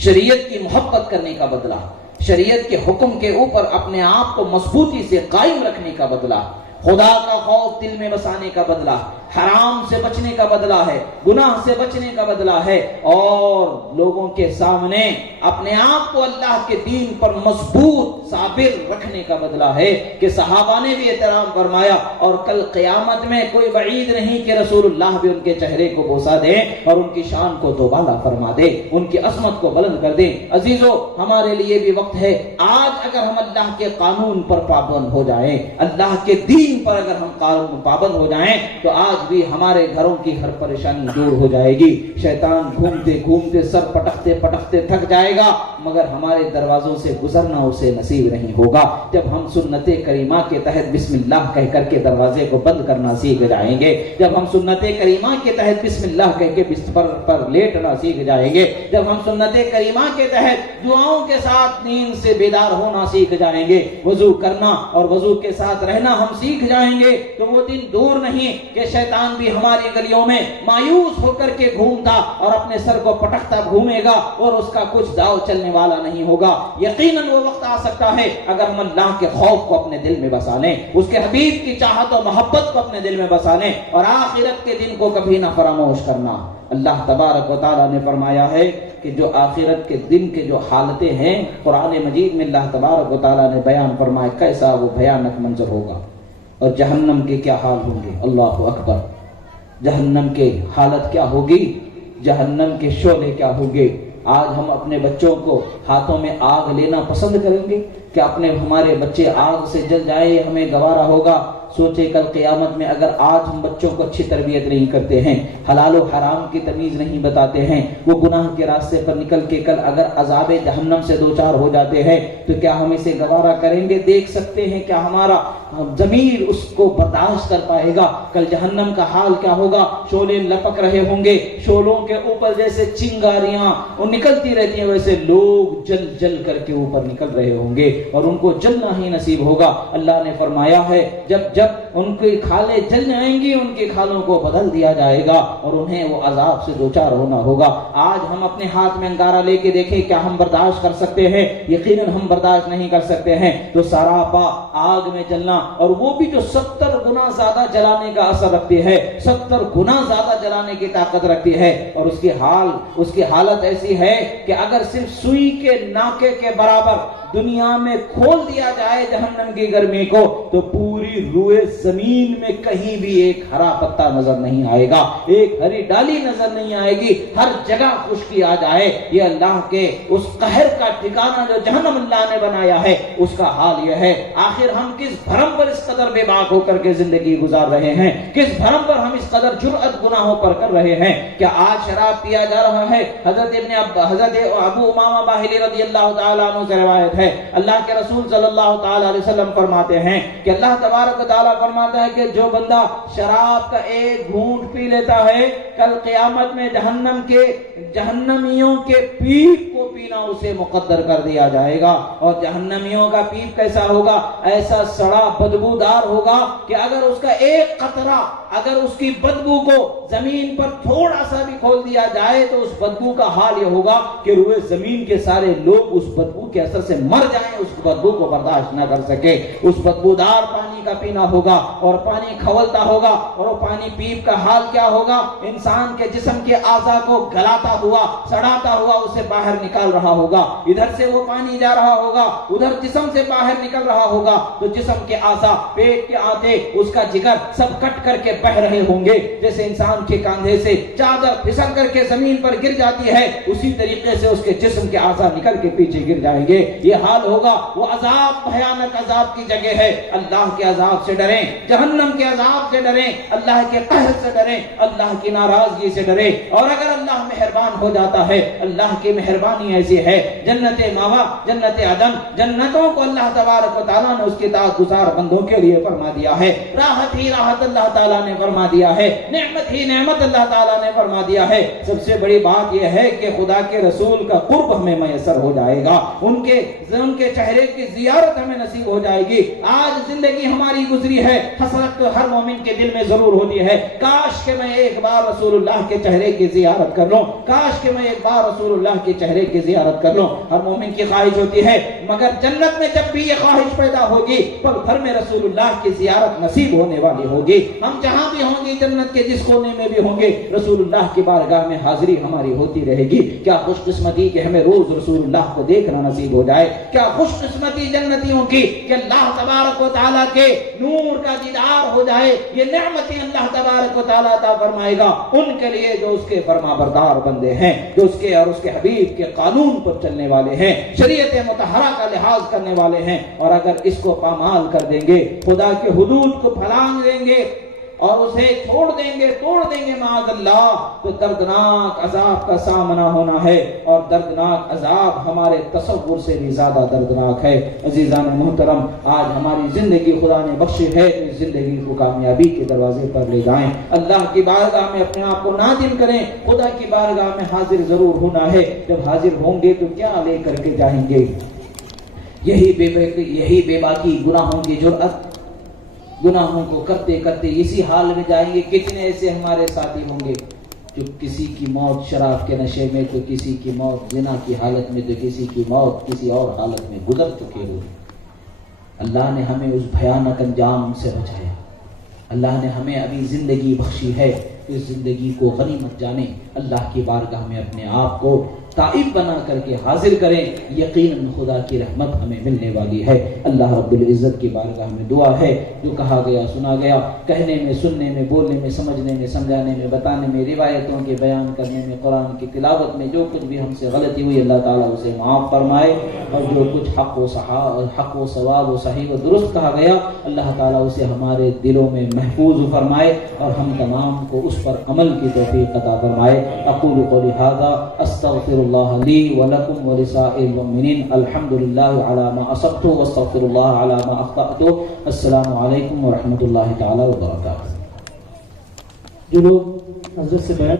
شریعت کی محبت کرنے کا بدلہ، شریعت کے حکم کے اوپر اپنے آپ کو مضبوطی سے قائم رکھنے کا بدلہ، خدا کا خوف دل میں بسانے کا بدلہ، حرام سے بچنے کا بدلہ ہے، گناہ سے بچنے کا بدلہ ہے، اور لوگوں کے سامنے اپنے آپ کو اللہ کے دین پر مضبوط ثابت رکھنے کا بدلہ ہے کہ صحابہ نے بھی احترام فرمایا، اور کل قیامت میں کوئی وعید نہیں کہ رسول اللہ بھی ان کے چہرے کو بوسا دے اور ان کی شان کو دوبالا فرما دے، ان کی عظمت کو بلند کر دے۔ عزیزو، ہمارے لیے بھی وقت ہے، آج اگر ہم اللہ کے قانون پر پابند ہو جائیں، اللہ کے دین پر اگر ہم پابند ہو جائیں، تو آج بھی ہمارے گھروں کی ہر پریشانی دور ہو جائے گی۔ شیطان گھومتے گھومتے سر پٹکتے پٹکتے تھک جائے گا، مگر ہمارے دروازوں سے گزرنا اسے نصیب نہیں ہوگا۔ جب ہم سنت کریمہ کے تحت بسم اللہ کہہ کر کے دروازے کو بند کرنا سیکھ جائیں گے، جب ہم سنت کریمہ کے تحت بسم اللہ کہہ کے بستر پر لیٹنا سیکھ جائیں گے، جب ہم سنت کریمہ کے تحت دعاؤں کے ساتھ نیند سے بیدار ہونا سیکھ جائیں گے، وضو کرنا اور وضو کے ساتھ رہنا ہم سیکھ جائیں گے، تو وہ دن دور نہیں کہ شیطان بھی ہماری گلیوں میں مایوس ہو کر کے گھومتا اور اپنے سر کو پٹکتا گھومے گا، اور اس کا کچھ داؤ چلنے والا نہیں ہوگا۔ یقیناً وہ وقت آ سکتا ہے اگر ہم اللہ کے خوف کو اپنے دل میں بسا لیں، اس کے حبیب کی چاہت و محبت کو اپنے دل میں بسا لیں، اور آخرت کے دن کو کبھی نہ فراموش کرنا۔ اللہ تبارک و تعالیٰ نے فرمایا ہے کہ جو آخرت کے دن کے جو حالتیں ہیں، قرآن مجید میں اللہ تبارک و تعالیٰ نے بیان فرمایا کیسا وہ بھیانک منظر ہوگا، اور جہنم کے کیا حال ہوں گے۔ اللہ اکبر! جہنم کے حالت کیا ہوگی، جہنم کے شعلے کیا ہوں گے۔ آج ہم اپنے بچوں کو ہاتھوں میں آگ لینا پسند کریں گے کہ ہمارے بچے آگ سے جل جائے، ہمیں گوارا ہوگا؟ سوچے کل قیامت میں اگر آج ہم بچوں کو اچھی تربیت نہیں کرتے ہیں، حلال و حرام کی تمیز نہیں بتاتے ہیں، وہ گناہ کے راستے پر نکل کے کل اگر عذاب جہنم سے دوچار ہو جاتے ہیں، تو کیا ہم اسے گوارا کریں گے؟ دیکھ سکتے ہیں کیا ہمارا ضمیر اس کو برداشت کر پائے گا؟ کل جہنم کا حال کیا ہوگا؟ شعلے لپک رہے ہوں گے، شعلوں کے اوپر جیسے چنگاریاں نکلتی رہتی ہیں، ویسے لوگ جل جل کر کے اوپر نکل رہے ہوں گے، اور ان کو جلنا ہی نصیب ہوگا۔ اللہ نے فرمایا ہے جب ان کی کھالیں جل جائیں گی، ان کی کھالوں کو بدل دیا جائے گا، اور انہیں وہ عذاب سے دوچار ہونا ہوگا۔ آج ہم اپنے ہاتھ میں انگارہ لے کے دیکھیں، کیا ہم برداشت کر سکتے ہیں؟ یقیناً ہم برداشت نہیں کر سکتے ہیں۔ تو سراپا آگ میں جلنا، اور وہ بھی جو 70 گنا زیادہ جلانے کا اثر رکھتی ہے، 70 گنا زیادہ جلانے کی طاقت رکھتی ہے، اور اس کی حالت ایسی ہے کہ اگر صرف سوئی کے ناکے کے برابر دنیا میں کھول دیا جائے جہنم کی گرمی کو، تو پوری روئے زمین میں کہیں بھی ایک ہرا پتا نظر نہیں آئے گا، ایک ہری ڈالی نظر نہیں آئے گی، ہر جگہ خشکی آ جائے۔ یہ اللہ کے اس قہر کا ٹھکانہ جو جہنم اللہ نے بنایا ہے، اس کا حال یہ ہے۔ آخر ہم کس بھرم پر اس قدر بے باک ہو کر کے زندگی گزار رہے ہیں؟ کس بھرم پر ہم اس قدر جرأت گناہوں پر کر رہے ہیں؟ کیا آج شراب پیا جا رہا ہے؟ حضرت ابو امامہ باہلی رضی اللہ تعالیٰ عنہ سے روایت ہے، اللہ کے رسول صلی اللہ تعالیٰ علیہ وسلم فرماتے ہیں کہ اللہ تبارک و تعالیٰ فرماتا ہے کہ جو بندہ شراب کا ایک گھونٹ پی لیتا ہے، کل قیامت میں جہنمیوں کے پیپ کو پینا اسے مقدر کر دیا جائے گا۔ اور جہنمیوں کا پیپ کیسا ہوگا؟ ایسا سڑا بدبودار ہوگا کہ اگر اس کا ایک قطرہ، اگر اس کی بدبو کو زمین پر تھوڑا سا بھی کھول دیا جائے، تو اس بدبو کا حال یہ ہوگا کہ روئے زمین کے سارے لوگ اس بدبو کے اثر سے مر جائیں، اس بدبو کو برداشت نہ کر سکے۔ اس بدبودار پانی کا پینا ہوگا، اور پانی کھولتا ہوگا، اور وہ پانی پیپ کا حال کیا ہوگا؟ انسان کے جسم کے اعضاء کو گلاتا ہوا، سڑاتا ہوا اسے باہر نکال رہا ہوگا۔ ادھر سے وہ پانی جا رہا ہوگا، ادھر جسم سے باہر نکل رہا ہوگا، تو جسم کے اعضاء، پیٹ کے آنتے، اس کا جگر سب کٹ کر کے بہ رہے ہوں گے۔ جیسے انسان کے کاندھے سے چادر پھسل کر کے زمین پر گر جاتی ہے، اسی طریقے سے اس کے جسم کے اعضاء نکل کے پیچھے گر جائیں گے۔ یہ حال ہوگا۔ وہ عذاب بھیانک عذاب کی جگہ ہے۔ اللہ کے عذاب سے ڈریں، جہنم کے عذاب سے ڈریں، اللہ کے قہر سے ڈریں، اللہ کی ناراضگی سے ڈریں۔ اور اگر اللہ مہربان ہو جاتا ہے، اللہ کی مہربانی ایسی ہے، جنت ماوا، جنت عدن، جنتوں کو اللہ تبارک و تعالیٰ نے اس کے اطاعت گزار بندوں کے لیے فرما دیا ہے۔ راحت ہی راحت اللہ تعالیٰ نے فرما دیا ہے، نعمت ہی نعمت اللہ تعالیٰ نے فرما دیا ہے۔ سب سے بڑی بات یہ ہے کہ خدا کے رسول کا قرب ہمیں میسر ہو جائے گا، ان کے چہرے کی زیارت ہمیں نصیب ہو جائے گی۔ آج زندگی ہماری ہماری گزری ہے، حسرت تو ہر مومن کے دل میں ضرور ہوتی ہے، کاش کہ میں ایک بار رسول اللہ کے چہرے کی زیارت کر لوں، کاش کہ میں ایک بار رسول اللہ کے چہرے کی زیارت کر لوں۔ ہر مومن کی خواہش ہوتی ہے، مگر جنت میں جب بھی یہ خواہش پیدا ہوگی پل بھر میں رسول اللہ کی زیارت نصیب ہونے والی ہوگی۔ ہم جہاں بھی ہوں گے، جنت کے جس کونے میں بھی ہوں گے، رسول اللہ کی بارگاہ میں حاضری ہماری ہوتی رہے گی۔ کیا خوش قسمتی کہ ہمیں روز رسول اللہ کو دیکھنا نصیب ہو جائے، کیا خوش قسمتی جنتیوں کی کہ اللہ تبارک و تعالیٰ کے نور کا دیدار ہو جائے۔ یہ نعمتیں اللہ تبارک و تعالیٰ عطا فرمائے گا ان کے لیے جو اس کے فرما بردار بندے ہیں، جو اس کے اور اس کے حبیب کے قانون پر چلنے والے ہیں، شریعت مطہرہ کا لحاظ کرنے والے ہیں۔ اور اگر اس کو پامال کر دیں گے، خدا کے حدود کو پھلانگ دیں گے اور اسے چھوڑ دیں گے، توڑ دیں گے معاذ اللہ، تو دردناک عذاب کا سامنا ہونا ہے، اور دردناک عذاب ہمارے تصور سے بھی زیادہ دردناک ہے۔ عزیزان محترم، آج ہماری زندگی خدا نے بخشی ہے، تو اس زندگی کو کامیابی کے دروازے پر لے جائیں، اللہ کی بارگاہ میں اپنے آپ کو نادم کریں۔ خدا کی بارگاہ میں حاضر ضرور ہونا ہے، جب حاضر ہوں گے تو کیا لے کر کے جائیں گے؟ یہی بے باکی گناہوں کی جرأت، گناہوں کو کرتے کرتے اسی حال میں جائیں گے۔ کتنے ایسے ہمارے ساتھی ہوں گے جو کسی کی موت شراب کے نشے میں، تو کسی کی موت زنا کی حالت میں، تو کسی کی موت کسی اور حالت میں گزر چکے ہوئے۔ اللہ نے ہمیں اس بھیانک انجام سے بچایا، اللہ نے ہمیں ابھی زندگی بخشی ہے، اس زندگی کو غنیمت جانیں، اللہ کی بارگاہ میں اپنے آپ کو تائب بنا کر کے حاضر کریں، یقیناً خدا کی رحمت ہمیں ملنے والی ہے۔ اللہ رب العزت کی بارگاہ میں دعا ہے، جو کہا گیا سنا گیا، کہنے میں، سننے میں، بولنے میں، سمجھنے میں، سمجھانے میں، بتانے میں، روایتوں کے بیان کرنے میں، قرآن کی تلاوت میں جو کچھ بھی ہم سے غلطی ہوئی، اللہ تعالیٰ اسے معاف فرمائے، اور جو کچھ حق و ثواب و صحیح و درست کہا گیا، اللہ تعالیٰ اسے ہمارے دلوں میں محفوظ فرمائے، اور ہم تمام کو اس پر عمل کی توفیق عطا فرمائے۔ اقول قولی ھذا استغفر اللہ لی ولکم ولسائر المؤمنین، الحمد للہ علی ما اصبت واستغفر اللہ علی ما اخطأت۔ السلام علیکم ورحمۃ اللہ تعالی وبرکاتہ۔ جو لوگ حضرت سے بیعت